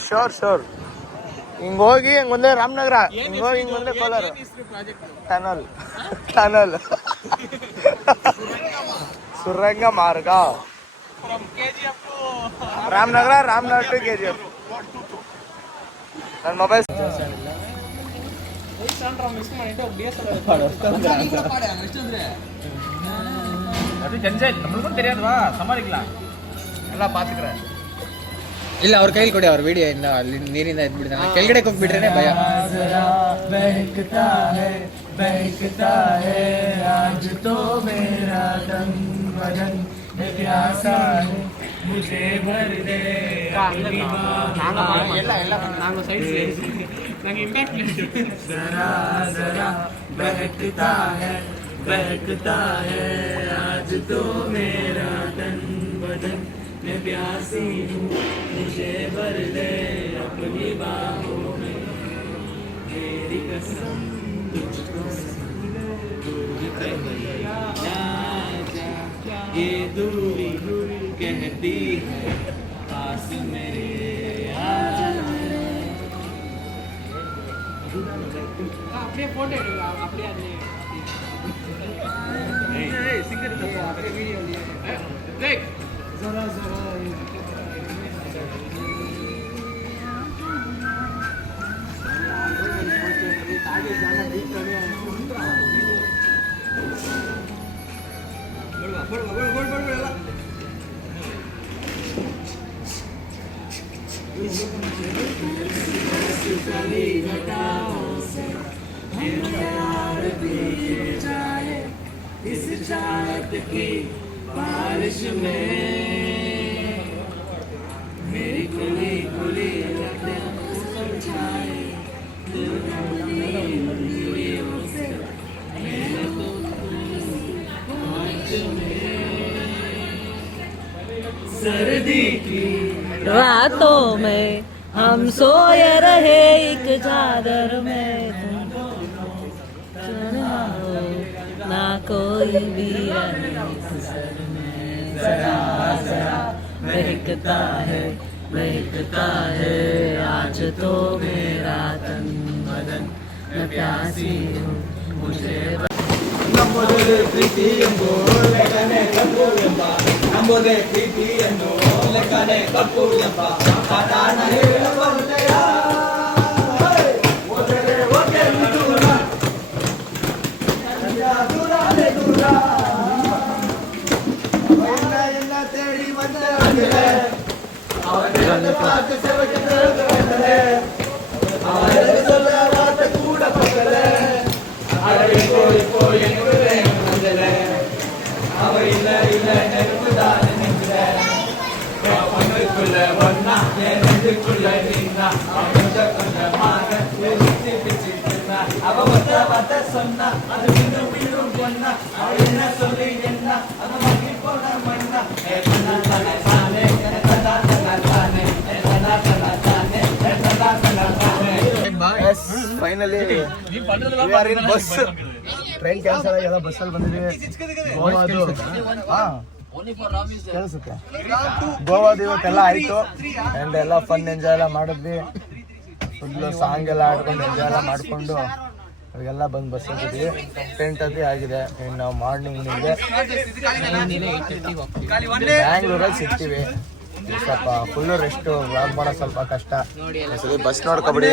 ಶೋರ್ ಹಿಂಗ್ ಹೋಗಿ ಹಿಂಗ್ ಮುಂದೆ ರಾಮನಗರ, ಹಿಂಗ್ ಹೋಗಿ ಹಿಂಗ್ ಮುಂದೆ ಕೋಲಾರ. ಟನಲ್ ಸುರಂಗ ಮಾರ್ಗ ರಾಮನಗರ ಟು KGF. ನನ್ನ ಮೊಬೈಲ್ ಎಲ್ಲ ಪಾತಿಕ್ರೆ ಇಲ್ಲ ಅವ್ರ ಕೈಲಿ ಕೊಡಿ, ಅವ್ರ ವಿಡಿಯೋ ಇಂದ ಅಲ್ಲಿ ನೀರಿಂದ ಎದ್ಬಿಡ್ತಾನೆ, ಕೆಳಗಡೆ ಹೋಗ್ಬಿಟ್ರೇನೆ ಭಯ. बहकता है आज तो मेरा तन बदन, मैं प्यासी हूँ मुझे भर दे अपनी बाहों में, मेरी कसम तुझको दूर कहीं ना जा, ये दूरी कहती है पास मेरे आ जा. அப்படியே போட்டோ எடுங்க, அப்படியே इस चाहत की बारिश में मेरी खुली खुली लटें समझाए दिल से मैंने तो सर्दी की रातों में हम सोए रहे एक चादर में, ना कोई भी सर में जरा जरा बहकता है आज तो मेरा तन बदन, मैं प्यासी हूँ मुझे नंबोदे प्रीतियंबो लेकने कपूयंब, नंबोदे प्रीतियंबो लेकने कपूयंब, आदान हेळबल्लेया ओदरे ओके दूरा दूराले दूरा ಎಲ್ಲ ತೇಡಿ ಬಂದರೆ ಅವನ ಪಾದ ಸೇವಕರೇ ಅವರ ಸೊಲ್ಲ ರಾತ ಕೂಡ ಪಕ್ಕಲೆ ಅರೆ ಕೋಯಿ ಕೋಯಿ ನುರೆ ಮಂದಲೆ ಅವ ಇಲ್ಲ ಇಲ್ಲ ನೆನಪುದಾನೆ ನಿಂದೆ ಅವನಕುಲ್ಲ ವನ್ನ ನೆನಪುಲ್ಲ ನಿನ್ನ ಅವನ ಕಂಡ ಮಾನ ಎಲ್ಲಿ ಬಿಚ್ಚಿನ ಅವ ವತ ಸೊನ್ನ ಅದು ಬಿಡು ಬಿಡು ವನ್ನ ಅವನ ಸೊಲ್ಲಿ ಎನ್ನ ಅದು ಮಗಿ ಪೋಣ ಮಣ್ಣ ಏ ತನ ತನ ತಾನೆ ತನ ತನ ತಾನೆ ತನ ತನ ತಾನೆ ತನ ತನ ತಾನೆ. Finally we are in bus. Train cancel ಆಗಿ ಎಲ್ಲ ಬಸ್ಸಲ್ಲಿ ಬಂದಿದ್ದೀವಿ. ಗೋವಾದು ಕೇಳಿಸುತ್ತೆ. ಗೋವಾದು ಇವತ್ತೆಲ್ಲ ಆಯಿತು ಆ್ಯಂಡ್ ಎಲ್ಲ ಫನ್ ಎಂಜಾಯ್ ಎಲ್ಲ ಮಾಡಿದ್ವಿ. ಫುಲ್ಲು ಸಾಂಗ್ ಎಲ್ಲ ಆಡ್ಕೊಂಡು ಎಂಜಾಯ್ ಎಲ್ಲ ಮಾಡಿಕೊಂಡು ಅವಾಗೆಲ್ಲ ಬಂದು ಬಸ್ ಹೋಗಿದ್ವಿ. 10:30 ಆಗಿದೆ. ಇನ್ನು ನಾವು ಮಾರ್ನಿಂಗ್ ಬ್ಯಾಂಗ್ಳೂರಲ್ಲಿ ಸಿಗ್ತೀವಿ. ಸ್ವಲ್ಪ ಫುಲ್ಲು ರೆಸ್ಟು, ವ್ಲಾಗ್ ಮಾಡೋದು ಸ್ವಲ್ಪ ಕಷ್ಟ. ಬಸ್ ನೋಡ್ಕೊಬಿಡಿ.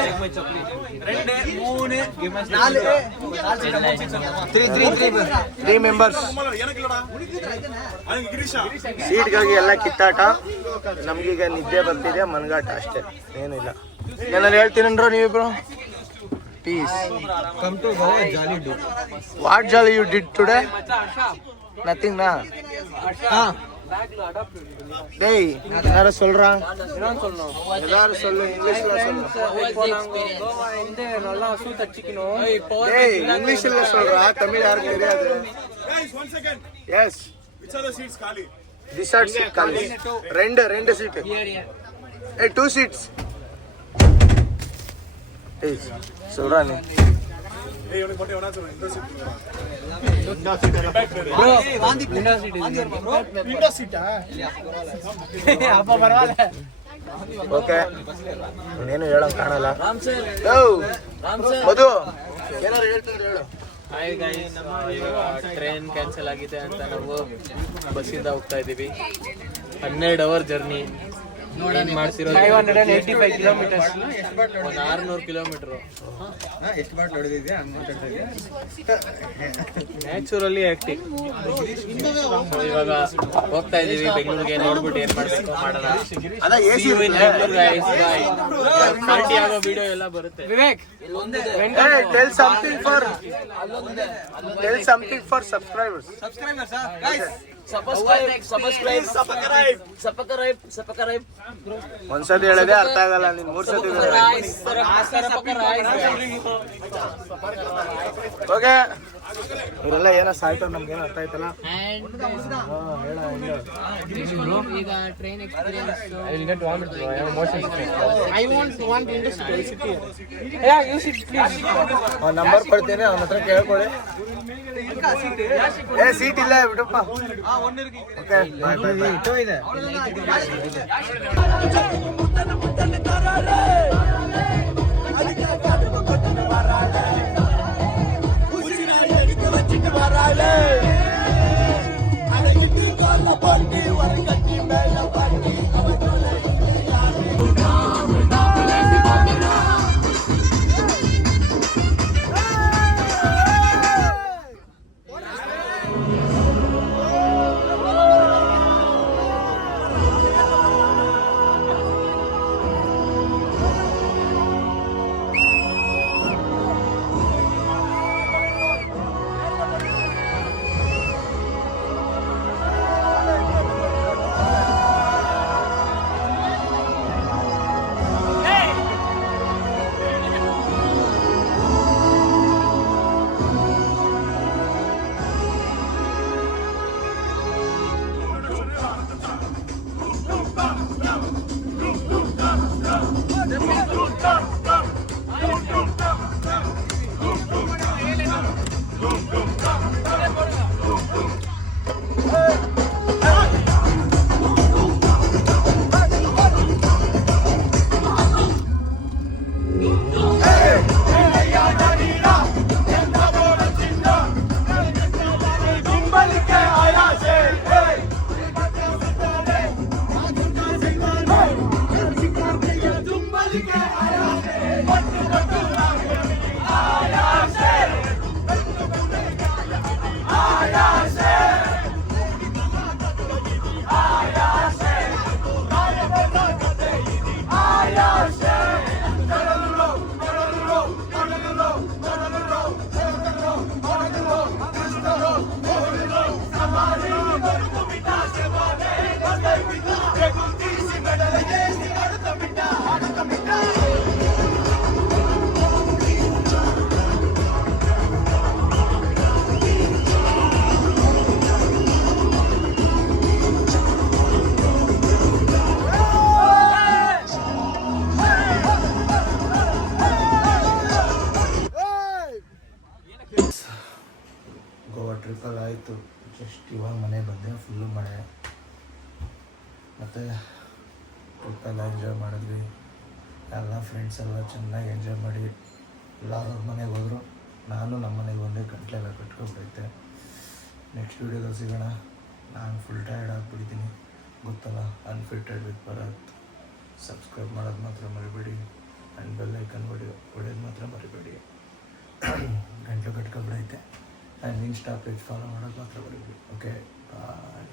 3 ಮೆಂಬರ್ಸ್ ಸೀಟ್ಗಾಗಿ ಎಲ್ಲ ಕಿತ್ತಾಟ. ನಮ್ಗೀಗ ನಿದ್ದೆ ಬರ್ತಿದೆ, ಮನ್ಗಾಟ ಅಷ್ಟೇ, ಏನಿಲ್ಲ. ಏನಾದ್ರು ಹೇಳ್ತೀನಂದ್ರು ನೀವಿಬ್ರು? Peace. Come to Goa, jolly do. What jolly you did today? Nothing na. டேய் எல்லாரும் சொல்றா, எல்லாரும் சொல்லு, இங்கிலீஷ்ல சொல்லு. டேய் இங்கிலீஷ்ல சொல்றா, தமிழ் யாருக்கு தெரியாது. Guys, 1 second. Yes. Which are the seats khali? This are seat ಖಾಲಿ. ரெண்டு seat. Hey, 2 seats. ஏய் சொல்றா நீ. Hey, you want to okay ಇನ್ನೇನು ಹೇಳೋಂಗೆ ಕಾಣಲ್ಲ. ಮಧು ಏನಾರು ಹೇಳ್ತಿದ್ರೆ ಹೇಳು. ಹಾಯ್ ಗೈಸ್, ಇವಾಗ ಟ್ರೈನ್ ಕ್ಯಾನ್ಸಲ್ ಆಗಿದೆ ಅಂತ ನಾವು ಬಸ್ಸಿಂದ ಹೋಗ್ತಾ ಇದ್ದೀವಿ. 12 ಅವರ್ ಜರ್ನಿ. ಏನ್ ಮಾಡ್ತಿರೋ 585 ಕಿಲೋಮೀಟರ್ಸ್, 600 ಕಿಲೋಮೀಟರ್. ಎಷ್ಟು ಬಾಟ್ ಹೊಡೆದಿದ್ಯಾ? Naturally active. ಇವಾಗ ಹೋಗ್ತಾ ಇದೀವಿ ಬೆಂಗಳೂರಿಗೆ. ನೋಡ್ಬಿಟ್ಟು ಏನ್ ಮಾಡ್ಬೇಕು ಮಾಡೋಣ. ಪಾರ್ಟಿ ಆಗೋ ವಿಡಿಯೋ ಎಲ್ಲ ಬರುತ್ತೆ. Vivek, tell something for subscribers. ಒಂದ್ಸತಿ ಹೇಳದೆ ಅರ್ಥ ಆಗಲ್ಲ. ನೀನ್ 3 ಸತಿ ಓಕೆ. ಇವರೆಲ್ಲ ಏನೋ ಸಾಯ್ತಾರ, ನಮ್ಗೇನು ಅರ್ಥ ಆಯ್ತಲ್ಲ. ಈಗ ಟ್ರೈನ್ ಎಕ್ಸ್ಪೀರಿಯನ್ಸ್. ನಂಬರ್ ಕೊಡ್ತೇನೆ, ಅವನ ಹತ್ರ ಕೇಳ್ಕೊಳ್ಳಿ. ಸೀಟ್ ಇಲ್ಲ ಬಿಡಪ್ಪ. ಓಕೆ, ಗೋವಾ ಟ್ರಿಪ್ಪಲ್ಲಿ ಆಯಿತು. ಜಸ್ಟ್ ಇವಾಗ ಮನೆಗೆ ಬಂದೆ. ಫುಲ್ಲು ಮಳೆ. ಮತ್ತು ಟ್ರಿಪ್ಪೆಲ್ಲ ಎಂಜಾಯ್ ಮಾಡಿದ್ವಿ. ಎಲ್ಲ ಫ್ರೆಂಡ್ಸ್ ಎಲ್ಲ ಚೆನ್ನಾಗಿ ಎಂಜಾಯ್ ಮಾಡಿ ಎಲ್ಲರೂ ಮನೆಗೆ ಹೋದರು. ನಾನು ನಮ್ಮ ಮನೆಗೆ ಬಂದೆ. ಗಂಟಲೆಲ್ಲ ಕಟ್ಕೊಬಿಟ್ಟೈತೆ. ನೆಕ್ಸ್ಟ್ ವೀಡಿಯೋದಲ್ಲಿ ಸಿಗೋಣ. ನಾನು ಫುಲ್ ಟಯರ್ಡ್ ಆಗಿಬಿಟ್ಟಿದ್ದೀನಿ, ಗೊತ್ತಲ್ಲ. ಅನ್ಫಿಟೆಡ್ ವಿತ್ ಭರತ್. ಸಬ್ಸ್ಕ್ರೈಬ್ ಮಾಡೋದು ಮಾತ್ರ ಮರಿಬೇಡಿ. ಆ್ಯಂಡ್ ಬೆಲ್ ಐಕನ್ ಹೊಡೆಯೋದು ಮಾತ್ರ ಮರಿಬೇಡಿ. ಗಂಟಲು ಕಟ್ಕೊಬಿಡೈತೆ. ಆ್ಯಂಡ್ ಇನ್ಸ್ಟಾ ಪೇಜ್ ಫಾಲೋ ಮಾಡೋದು ಮಾತ್ರ ಮರಿಬೇಡಿ. ಓಕೆ, ಬಾಯ್.